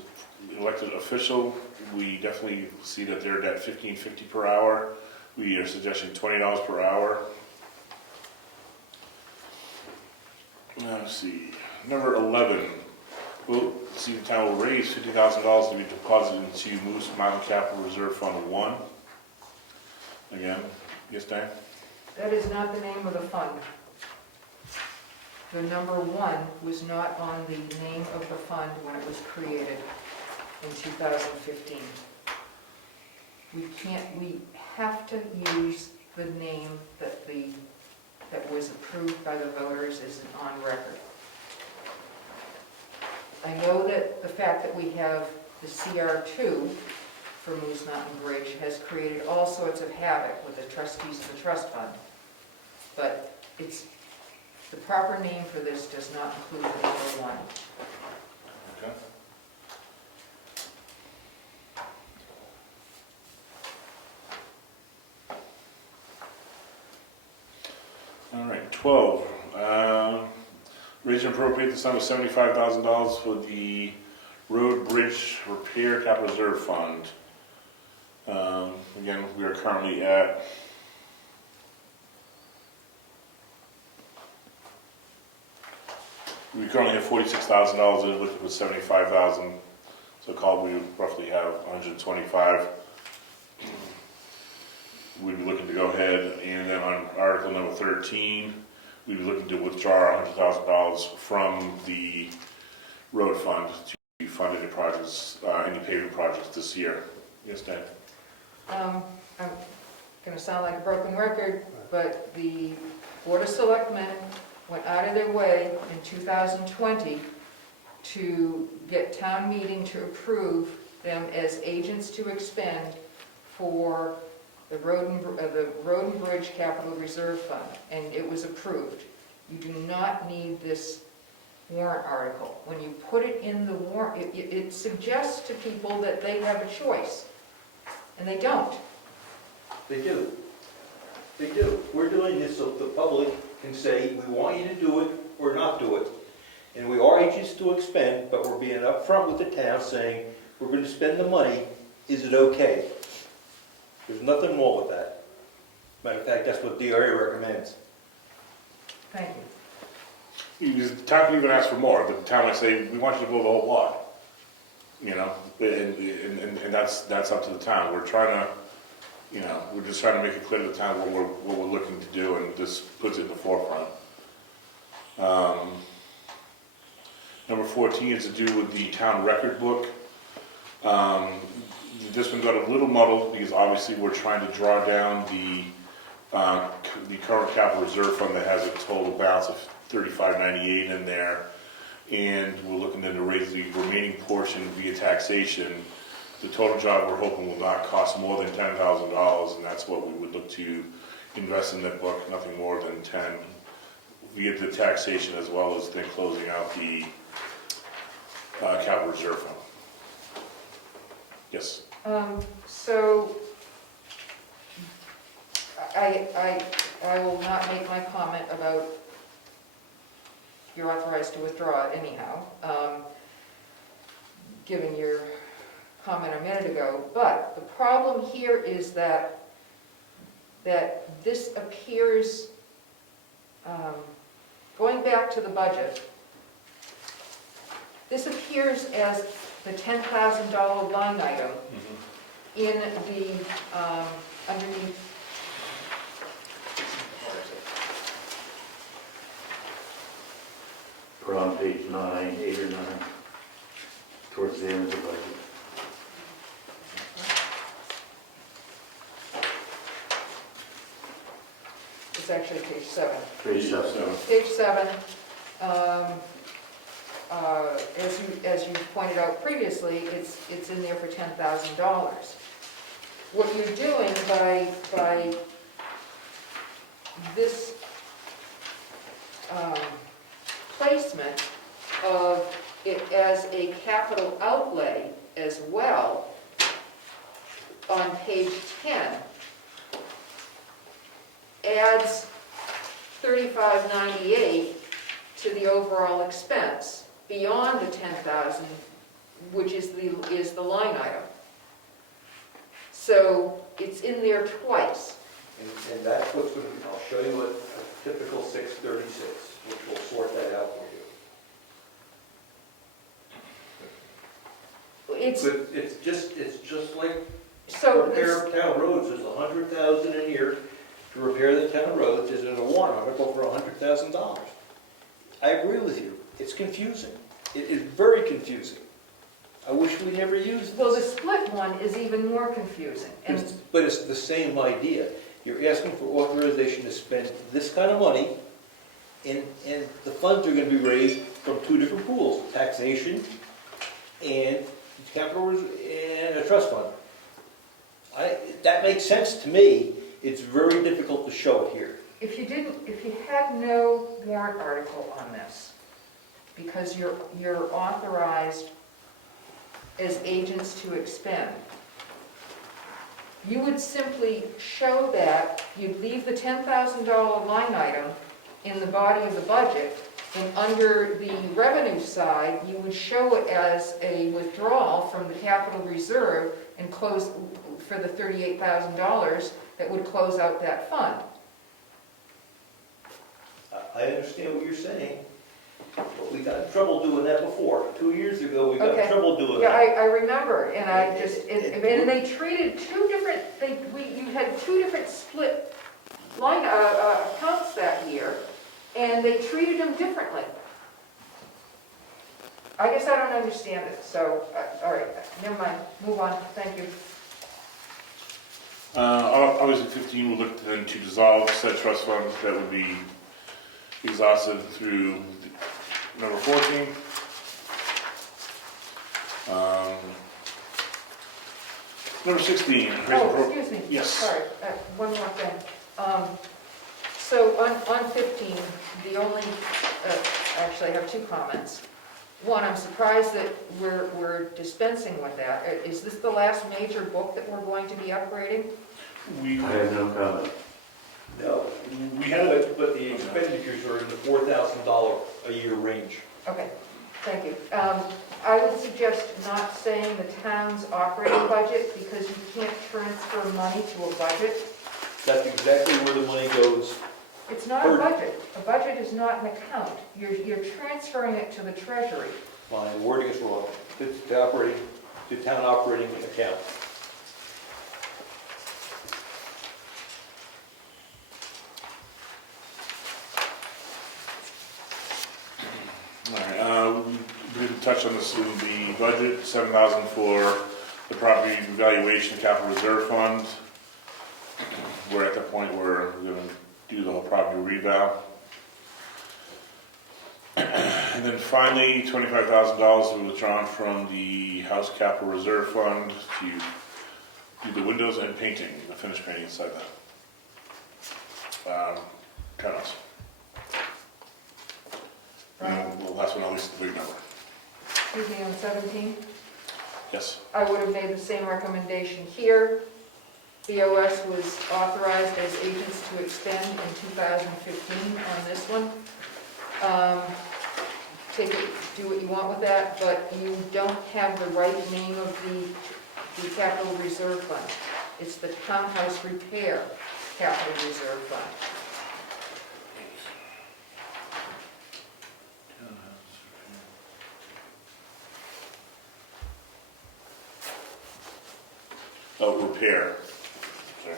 elected official, we definitely see that they're at $15.50 per hour. We are suggesting $20 per hour. Let's see, number 11. Well, see, the town will raise $50,000 to be deposited into Moose Mountain Capital Reserve Fund 1. Again, yes, Dan? That is not the name of the fund. The number 1 was not on the name of the fund when it was created in 2015. We have to use the name that was approved by the voters as on record. I know that the fact that we have the CR2 for Moose Mountain Bridge has created all sorts of havoc with the trustees of the trust fund, but the proper name for this does not include the number 1. Okay. All right, 12. Raise and appropriate the sum of $75,000 for the Road Bridge Repair Capital Reserve Fund. Again, we are currently at we currently have $46,000, and looking for $75,000, so we roughly have $125,000. We'd be looking to go ahead, and then on article number 13, we'd be looking to withdraw $100,000 from the road fund to fund any projects, any paving projects this year. Yes, Dan? I'm going to sound like a broken record, but the Board of Selectmen went out of their way in 2020 to get town meeting to approve them as agents to expend for the Road and Bridge Capital Reserve Fund, and it was approved. You do not need this warrant article. When you put it in the warrant, it suggests to people that they have a choice, and they don't. They do. They do. We're doing this so the public can say, we want you to do it or not do it. And we are agents to expend, but we're being upfront with the town saying, we're going to spend the money, is it okay? There's nothing wrong with that. Matter of fact, that's what DRA recommends. Thank you. The town can even ask for more. The town might say, we want you to blow the whole lot. You know, and that's up to the town. We're trying to, we're just trying to make it clear to the town what we're looking to do, and this puts it in the forefront. Number 14 is to do with the town record book. This one got a little muddled because obviously we're trying to draw down the current capital reserve fund that has a total balance of $35.98 in there, and we're looking then to raise the remaining portion via taxation. The total job we're hoping will not cost more than $10,000, and that's what we would look to invest in that book, nothing more than 10, via the taxation as well as then closing out the capital reserve fund. Yes. So I will not make my comment about you're authorized to withdraw it anyhow, given your comment a minute ago. But the problem here is that this appears, going back to the budget, this appears as the $10,000 line item in the, underneath, We're on page 9, 8 or 9, towards the end of the budget. It's actually page 7. Page 7. Page 7, as you pointed out previously, it's in there for $10,000. What you're doing by this placement of it as a capital outlay as well, on page 10, adds $35.98 to the overall expense beyond the 10,000, which is the line item. So it's in there twice. And that's what's going to, I'll show you a typical 636, which will sort that out for you. It's, But it's just like so, repair of town roads, there's 100,000 in here to repair the town roads, is in a warrant article for $100,000. I agree with you, it's confusing. It is very confusing. I wish we never used well, the this. split one is even more confusing. And But it's the same idea. You're asking for authorization to spend this kind of money, and the funds are going to be raised from two different pools, taxation and capital and a trust fund. That makes sense to me. It's very difficult to show it here. if you had no warrant article on this, because you're authorized as agents to expend, you would simply show that, you'd leave the $10,000 line item in the body of the budget, and under the revenue side, you would show it as a withdrawal from the capital reserve and close for the $38,000 that would close out that fund. I understand what you're saying, but we got in trouble doing that before. 2 years ago, we got in Okay. trouble doing Yeah, that. I remember, and I just, and they treated two different, you had two different split line, accounts that year, and they treated them differently. I guess I don't understand it, so, all right, never mind, move on, thank you. Obviously, 15 would look then to dissolve said trust funds that would be exhausted through number 14. Number 16. Oh, excuse me. Yes. Sorry, one more thing. So on 15, the only, actually I have two comments. One, I'm surprised that we're dispensing with that. Is this the last major book that we're going to be upgrading? We I have no comment. No, we had it. but the expenditures are in the $4,000 a year range. Okay, thank you. I would suggest not saying the town's operating budget, because you can't transfer money to a budget. That's exactly where the money goes. It's not a budget. A budget is not an account. You're transferring it to the treasury. My wording is wrong. It's the town operating account. All right, we didn't touch on this in the budget, 7,000 for the property valuation capital reserve fund. We're at the point where we're gonna do the whole property reval. And then finally, $25,000 was withdrawn from the house capital reserve fund to do the windows and painting, the finished painting inside the townhouse. And the last but not least, the big number. Excuse me, on 17? Yes. I would have made the same recommendation here. BOS was authorized as agents to expend in 2015 on this one. Take it, do what you want with that, but you don't have the right name of the capital reserve fund. It's the townhouse repair capital reserve fund. Oh, repair. Sorry.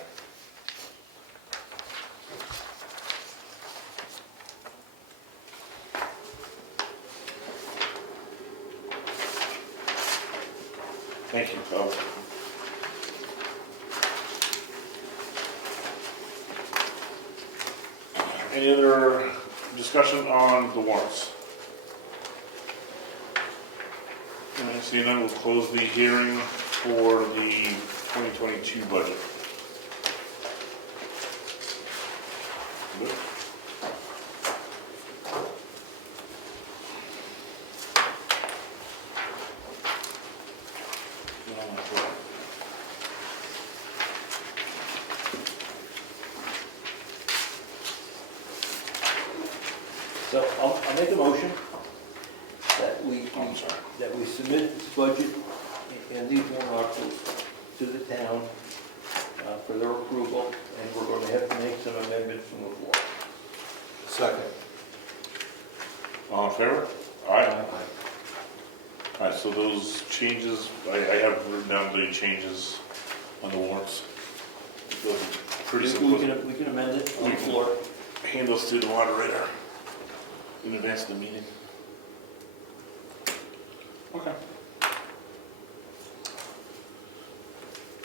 Thank you. Any other discussion on the warrants? Seeing none, we'll close the hearing for the 2022 budget. Good. So I'll make a motion that we, I'm sorry. that we submit this budget and these warrant articles to the town for their approval, and we're going to have to make some amendments from the floor. Second. All in favor? Aye. Alright, so those changes, I have written down the changes on the warrants. Those are pretty We simple. can amend it on the floor. Hand those to the moderator in advance of the meeting. Okay.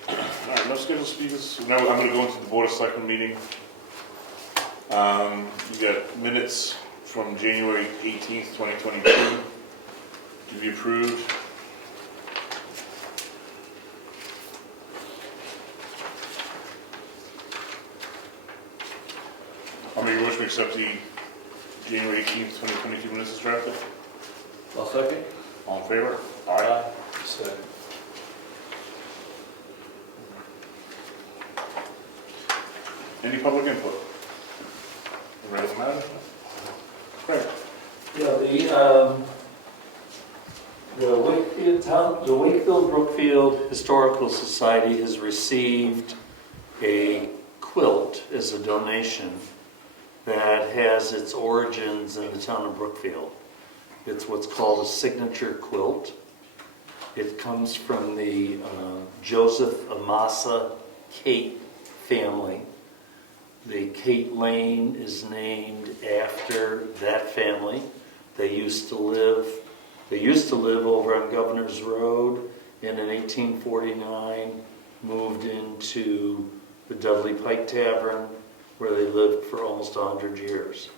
Alright, no scheduled speakers. So now I'm gonna go into the Board of Selectmen meeting. You got minutes from January 18th, 2022 to be approved. I'll make a motion to accept the January 18th, 2022 minutes as drafted. I'll second. All in favor? Aye. Second. Any public input? Anybody have a matter? Craig? Yeah, the Wakefield Brookfield Historical Society has received a quilt as a donation that has its origins in the town of Brookfield. It's what's called a signature quilt. It comes from the Joseph Amasa Kate family. The Kate Lane is named after that family. They used to live over on Governor's Road, and in 1849 moved into the Dudley Pike Tavern, where they lived for almost 100 years.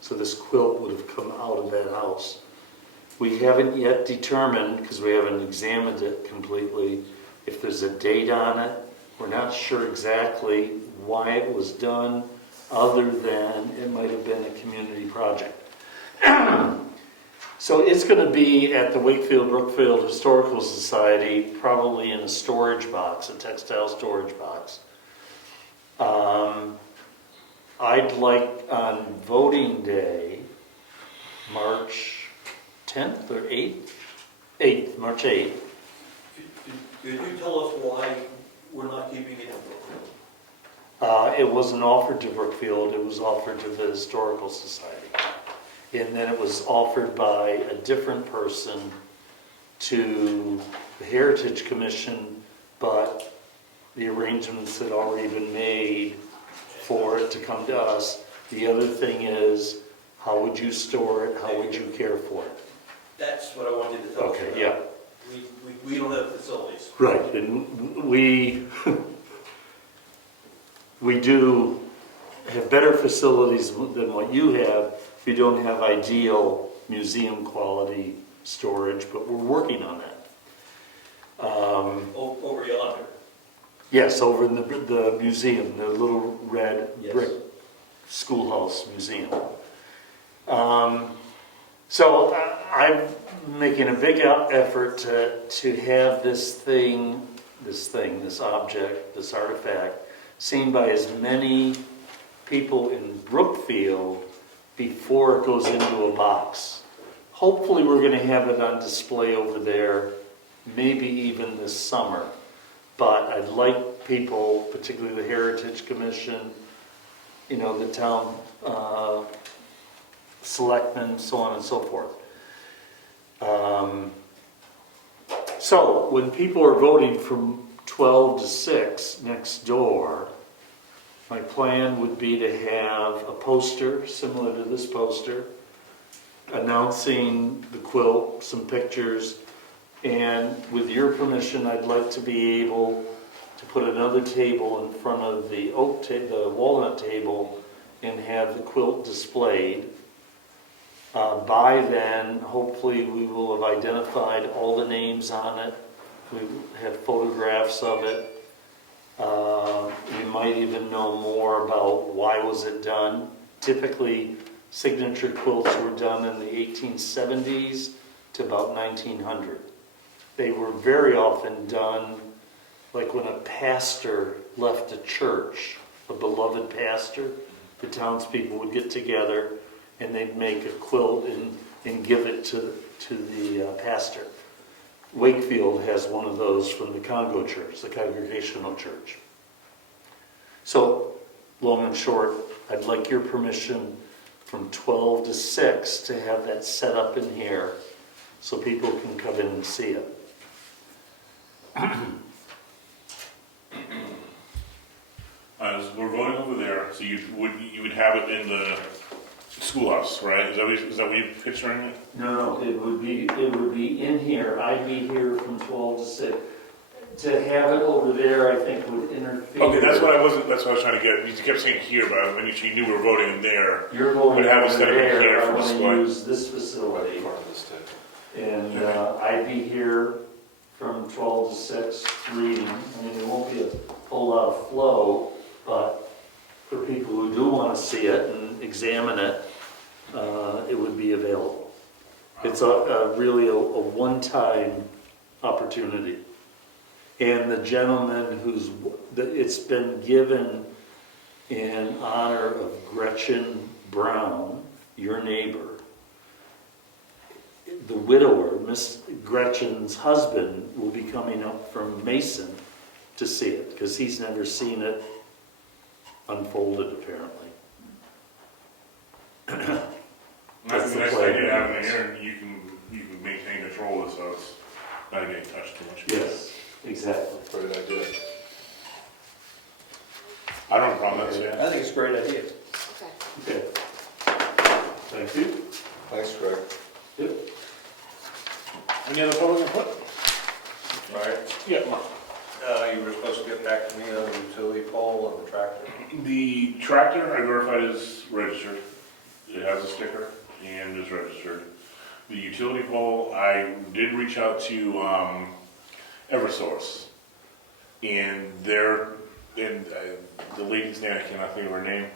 So this quilt would have come out of that house. We haven't yet determined, because we haven't examined it completely, if there's a date on it. We're not sure exactly why it was done, other than it might have been a community project. So it's going to be at the Wakefield Brookfield Historical Society, probably in a storage box, a textile storage box. I'd like on voting day, March 10th or 8th, March 8th. Could you tell us why we're not keeping it in Brookfield? It wasn't offered to Brookfield, it was offered to the Historical Society. And then it was offered by a different person to the Heritage Commission, but the arrangements had already been made for it to come to us. The other thing is, how would you store it? How would you care for it? That's what I wanted to tell us about. Okay, yeah. We don't have facilities. Right, and we do have better facilities than what you have. We don't have ideal museum quality storage, but we're working on that. Over yonder. Yes, over in the museum, the little red Yes. brick schoolhouse museum. So I'm making a big effort to have this object, this artifact, seen by as many people in Brookfield before it goes into a box. Hopefully we're going to have it on display over there, maybe even this summer. But I'd like people, particularly the Heritage Commission, the town selectmen, so on and so forth. So when people are voting from 12 to 6 next door, my plan would be to have a poster similar to this poster, announcing the quilt, some pictures, And with your permission, I'd like to be able to put another table in front of the the walnut table and have the quilt displayed. By then, hopefully, we will have identified all the names on it. We have photographs of it. We might even know more about why was it done. Typically, signature quilts were done in the 1870s to about 1900. They were very often done like when a pastor left a church, a beloved pastor, the townspeople would get together and they'd make a quilt and give it to the pastor. Wakefield has one of those from the Congo church, the Congregational church. So, long and short, I'd like your permission from 12 to 6 to have that set up in here so people can come in and see it. We're voting over there, so you would have it in the schoolhouse, right? Is that what you're picturing it? No, it would be in here. I'd be here from 12 to 6. To have it over there, I think would interfere. Okay, that's what I was trying to get. You kept saying here, but when you knew we were voting in there. You're voting Would have it over set up in here there. I for want to display. use this facility. Part of this table. And I'd be here from 12 to 6 reading. I mean, there won't be a whole lot of flow, but for people who do want to see it and examine it, it would be available. It's really a one-time opportunity. And the gentleman it's been given in honor of Gretchen Brown, your neighbor. The widower, Miss Gretchen's husband, will be coming up from Mason to see it, because he's never seen it unfolded, apparently. That's the the nice plan. idea, having it here, and you can maintain control of it, so it's not getting touched too much. Yes, exactly. Great idea. I don't have a problem with that. I think it's a great idea. Okay. Okay. Thank you. Thanks, Greg. Yep. Any other public input? Right? Yeah, Mark. You were supposed to get back to me on the utility pole and the tractor. The tractor, I verified is registered. It has a sticker and is registered. The utility pole, I did reach out to Eversource. And the lady's name, I cannot think of her name,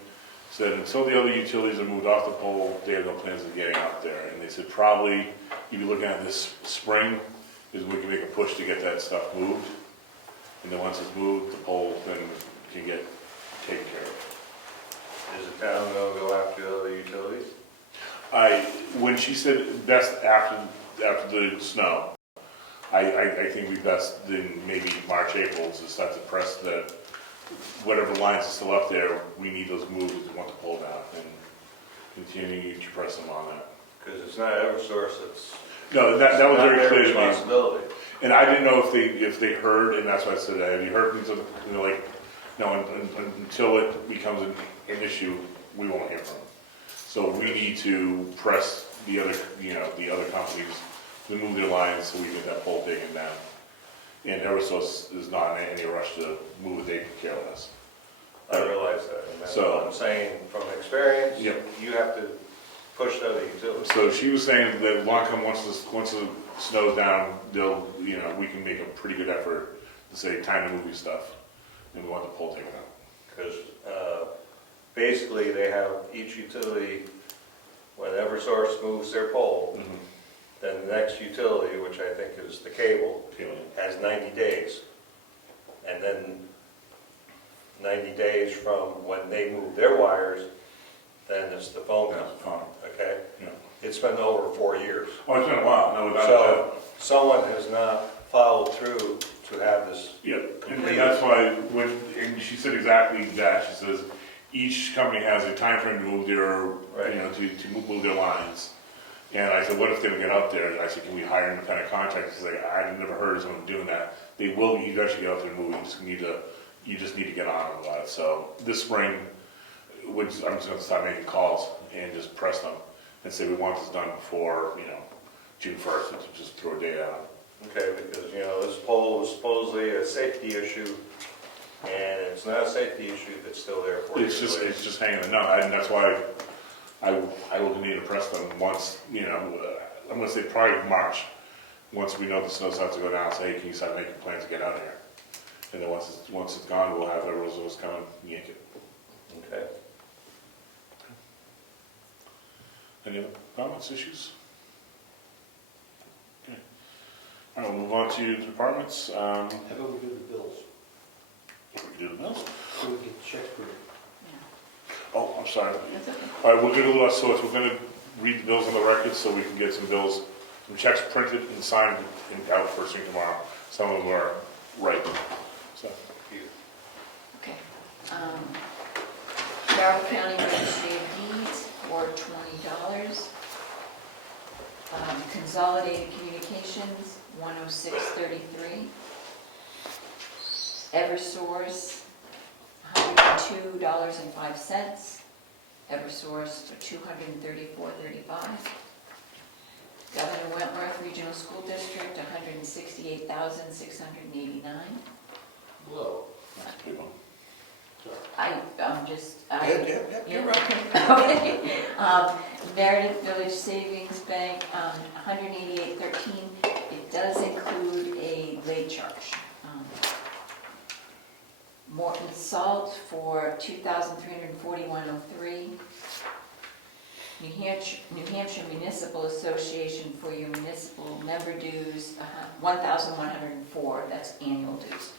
said until the other utilities are moved off the pole, they have no plans of getting out there. And they said probably, you'd be looking at this spring, is when we can make a push to get that stuff moved. And then once it's moved, the pole then can get taken care of. Is the town gonna go after the other utilities? When she said best after the snow, I think we best in maybe March, April, to start to press the, whatever lines are still up there, we need those moved if we want the pole down, and continue to press them on that. Because it's not Eversource, it's No, that was not very their clear to me. responsibility. And I didn't know if they heard, and that's why I said, have you heard from them? Like, no, until it becomes an issue, we won't hear from them. So we need to press the other companies to move their lines so we get that pole taken down. And Eversource is not in any rush to move it, they can care less. I realize that, and that's So- what I'm saying, from experience, Yep. you have to push the other utilities. So she was saying that long come once the snow's down, we can make a pretty good effort to say time to move your stuff, and we want the pole taken out. Because basically, they have each utility, when Eversource moves their pole, then the next utility, which I think is the cable, has 90 days. And then 90 days from when they move their wires, then it's the phone company, okay? Yeah. It's been over 4 years. Oh, it's been a while, no, without a So, doubt. someone has not followed through to have this. Yeah, and that's why and she said exactly that. She says each company has a time frame to move their, Right. to move their lines. And I said, what if they don't get out there? I said, can we hire an independent contractor? She's like, I've never heard of someone doing that. They will eventually get out there and move. You just need to get on with that. So this spring, I'm just going to start making calls and just press them and say we want this done before June 1st, and just throw a date out. Okay, because, you know, this pole was supposedly a safety issue, and it's not a safety issue if it's still there for you. It's just hanging there. No, and that's why I will continue to press them once, you know, I'm gonna say prior to March, once we know the snow starts to go down, say, hey, can you start making plans to get out of here? And then once it's gone, we'll have everyone who's coming yank it. Okay. Any other comments, issues? Okay. All right, we'll move on to the departments. How about we do the bills? We do the bills. So we get checks printed. Oh, I'm sorry. That's okay. All right, we'll do a little sorts. We're gonna read the bills on the record so we can get some bills, some checks printed and signed and out first thing tomorrow. Some of them are right, so. Okay. Carroll County Registry of Deeds for $20. Consolidated Communications, $106.33. Eversource, $102.05. Eversource for $234.35. Governor Wentworth Regional School District, $168,689. Whoa. That's a big one. You're right. Okay. Meredith Village Savings Bank, $188.13. It does include a late charge. Morton Salt for $2,341.03. New Hampshire Municipal Association for your municipal member dues, $1,104, that's annual dues.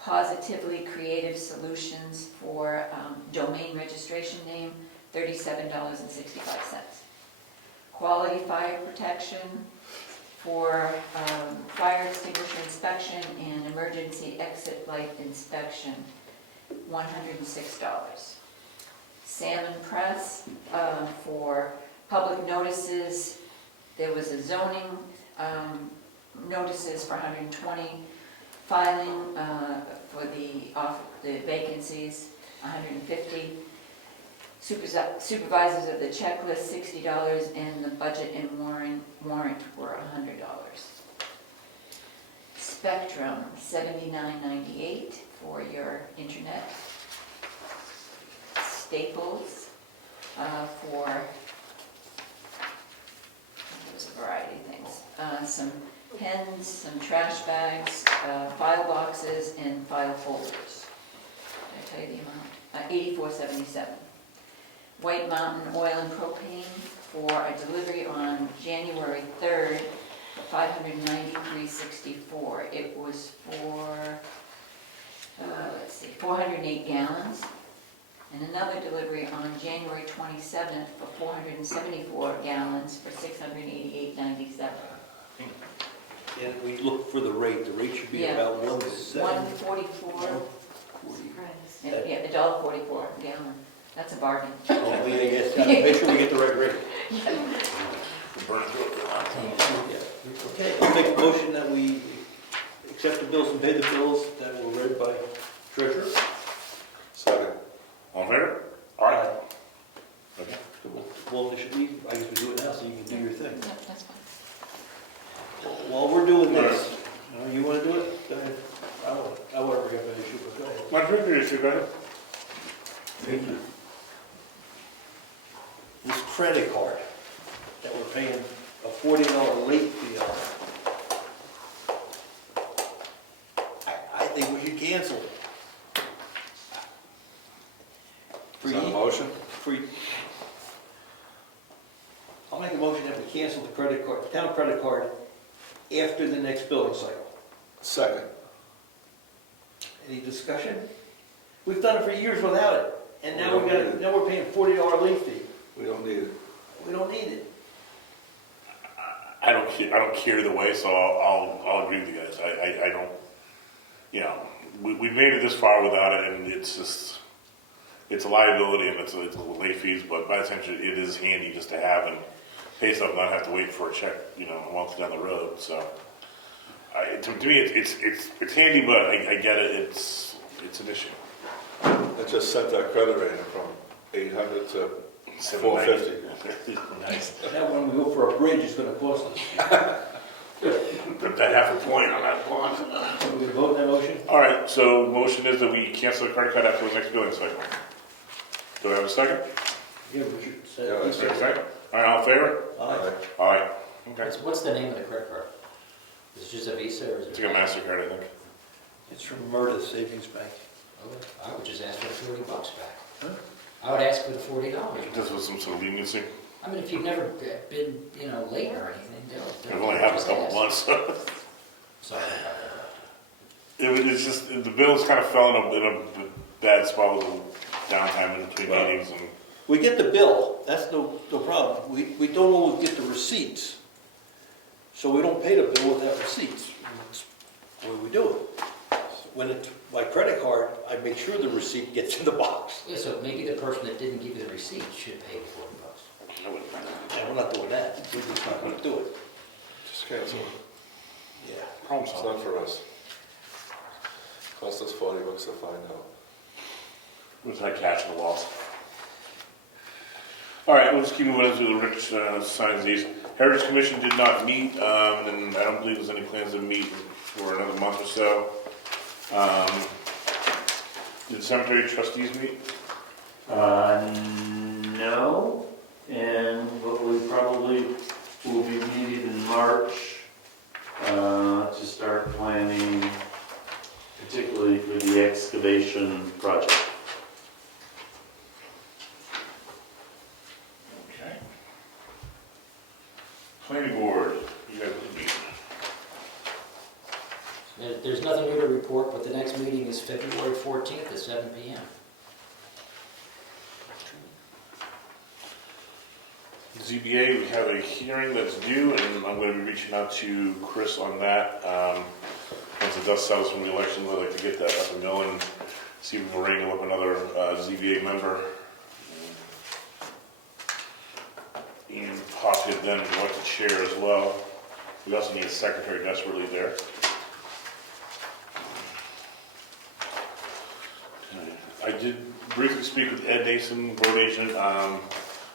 Positively Creative Solutions for domain registration name, $37.65. Quality Fire Protection for fire extinguisher inspection and emergency exit light inspection, $106. Salmon Press for public notices. There was a zoning notices for 120, filing for the vacancies, 150. Supervisors of the checklist, $60, and the budget and warrant were $100. Spectrum, $79.98 for your internet. Staples for, there's a variety of things, some pens, some trash bags, file boxes, and file folders. Did I tell you the amount? $84.77. White Mountain Oil and Propane for a delivery on January 3rd, $593.64. It was for, 408 gallons. And another delivery on January 27th for 474 gallons for $688.97. And we look for the rate should be about 1.7. 144. Yeah, $1.44 a gallon. That's a bargain. Oh, yeah, yes, gotta make sure we get the right rate. Burn through it. Yeah. Okay, I'll make a motion that we accept the bills and pay the bills that were read by treasurer. Second. All in favor? Aye. Okay. Well, there should be, I guess we do it now so you can do your thing. Yep, that's fine. While we're doing this, you want to do it? Go ahead. I want to bring up an issue, but go ahead. My director issue, go ahead. Thank you. This credit card that we're paying a $40 late fee on, I think we should cancel it. Is that a motion? I'll make a motion that we cancel the credit card, town credit card, after the next billing cycle. Second. Any discussion? We've done it for years without it, and now we're paying $40 late fee. We don't need it. We don't need it. I don't care either way, so I'll agree with you guys. I don't, you know, we made it this far without it, and it's just, it's a liability and it's late fees, but by extension, it is handy just to have and pay something, not have to wait for a check, you know, a month down the road, so. To me, it's handy, but I get it, it's an issue. I just sent that credit rating from 800 to 450. Nice. Now when we go for a bridge, it's gonna cost us. Put that half a point on that bond. Are we gonna vote on that motion? All right, so motion is that we cancel the credit card after the next billing cycle. Do I have a second? Yeah, Richard. Yeah, Is there a second? All right, all in favor? Aye. All right, okay. What's the name of the credit card? Is it just a Visa or is It's it? like a MasterCard, I think. It's from Murda Savings Bank. Okay. I would just ask for the $40 back. Huh? I would ask for the $40. This was some sort of leniency. I mean, if you've never been, late or anything, they'll. I've only had a just couple ask. months. Sorry about It's just, the bills kind of fell in a bad spot with the downtime in between Well- meetings and. We get the bill, that's no problem. We don't always get the receipts. So we don't pay the bill without receipts. That's the way we do it. When it's my credit card, I make sure the receipt gets in the box. that. Yeah, so maybe the person that didn't give you the receipt should pay the $40. And we're not doing that. We're just not gonna do it. Just cancel it. Yeah. Problem It's solved. not for us. Cost us $40 to find out. Was that catch in the loss? All right, we'll just keep moving into the Rich signs these. Heritage Commission did not meet, and I don't believe there's any plans to meet for another month or so. Did cemetery trustees meet? No, and what we probably will be meeting in March to start planning, particularly for the excavation project. Okay. Planning board, you guys did meet. There's nothing new to report, but the next meeting is February 14th at 7 p.m. ZBA, we have a hearing that's due, and I'm going to be reaching out to Chris on that. Once the dust settles from the election, I'd like to get that up and going, see if we can wrangle up another ZBA member. And possibly then elect a chair as well. We also need a secretary desperately there. I did briefly speak with Ed Nason, road agent.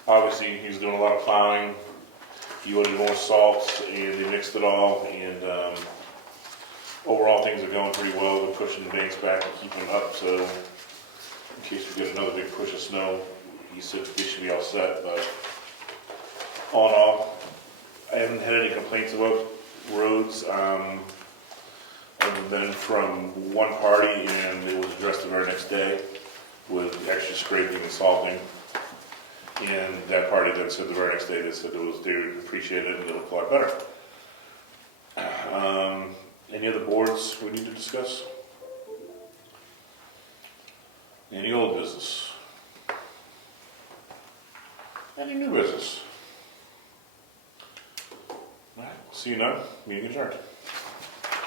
Obviously, he's doing a lot of plowing. He ordered more salt, and they mixed it all. And overall, things are going pretty well. We're pushing the banks back and keeping them up. So, in case we get another big push of snow, he said they should be all set. But all in all, I haven't had any complaints about roads, other than from one party, and it was addressed the very next day with extra scraping and salting. And that party then said the very next day, they said they appreciated it and it looked a lot better. Any other boards we need to discuss? Any old business? Any new business? All right, see you now. Meeting adjourned.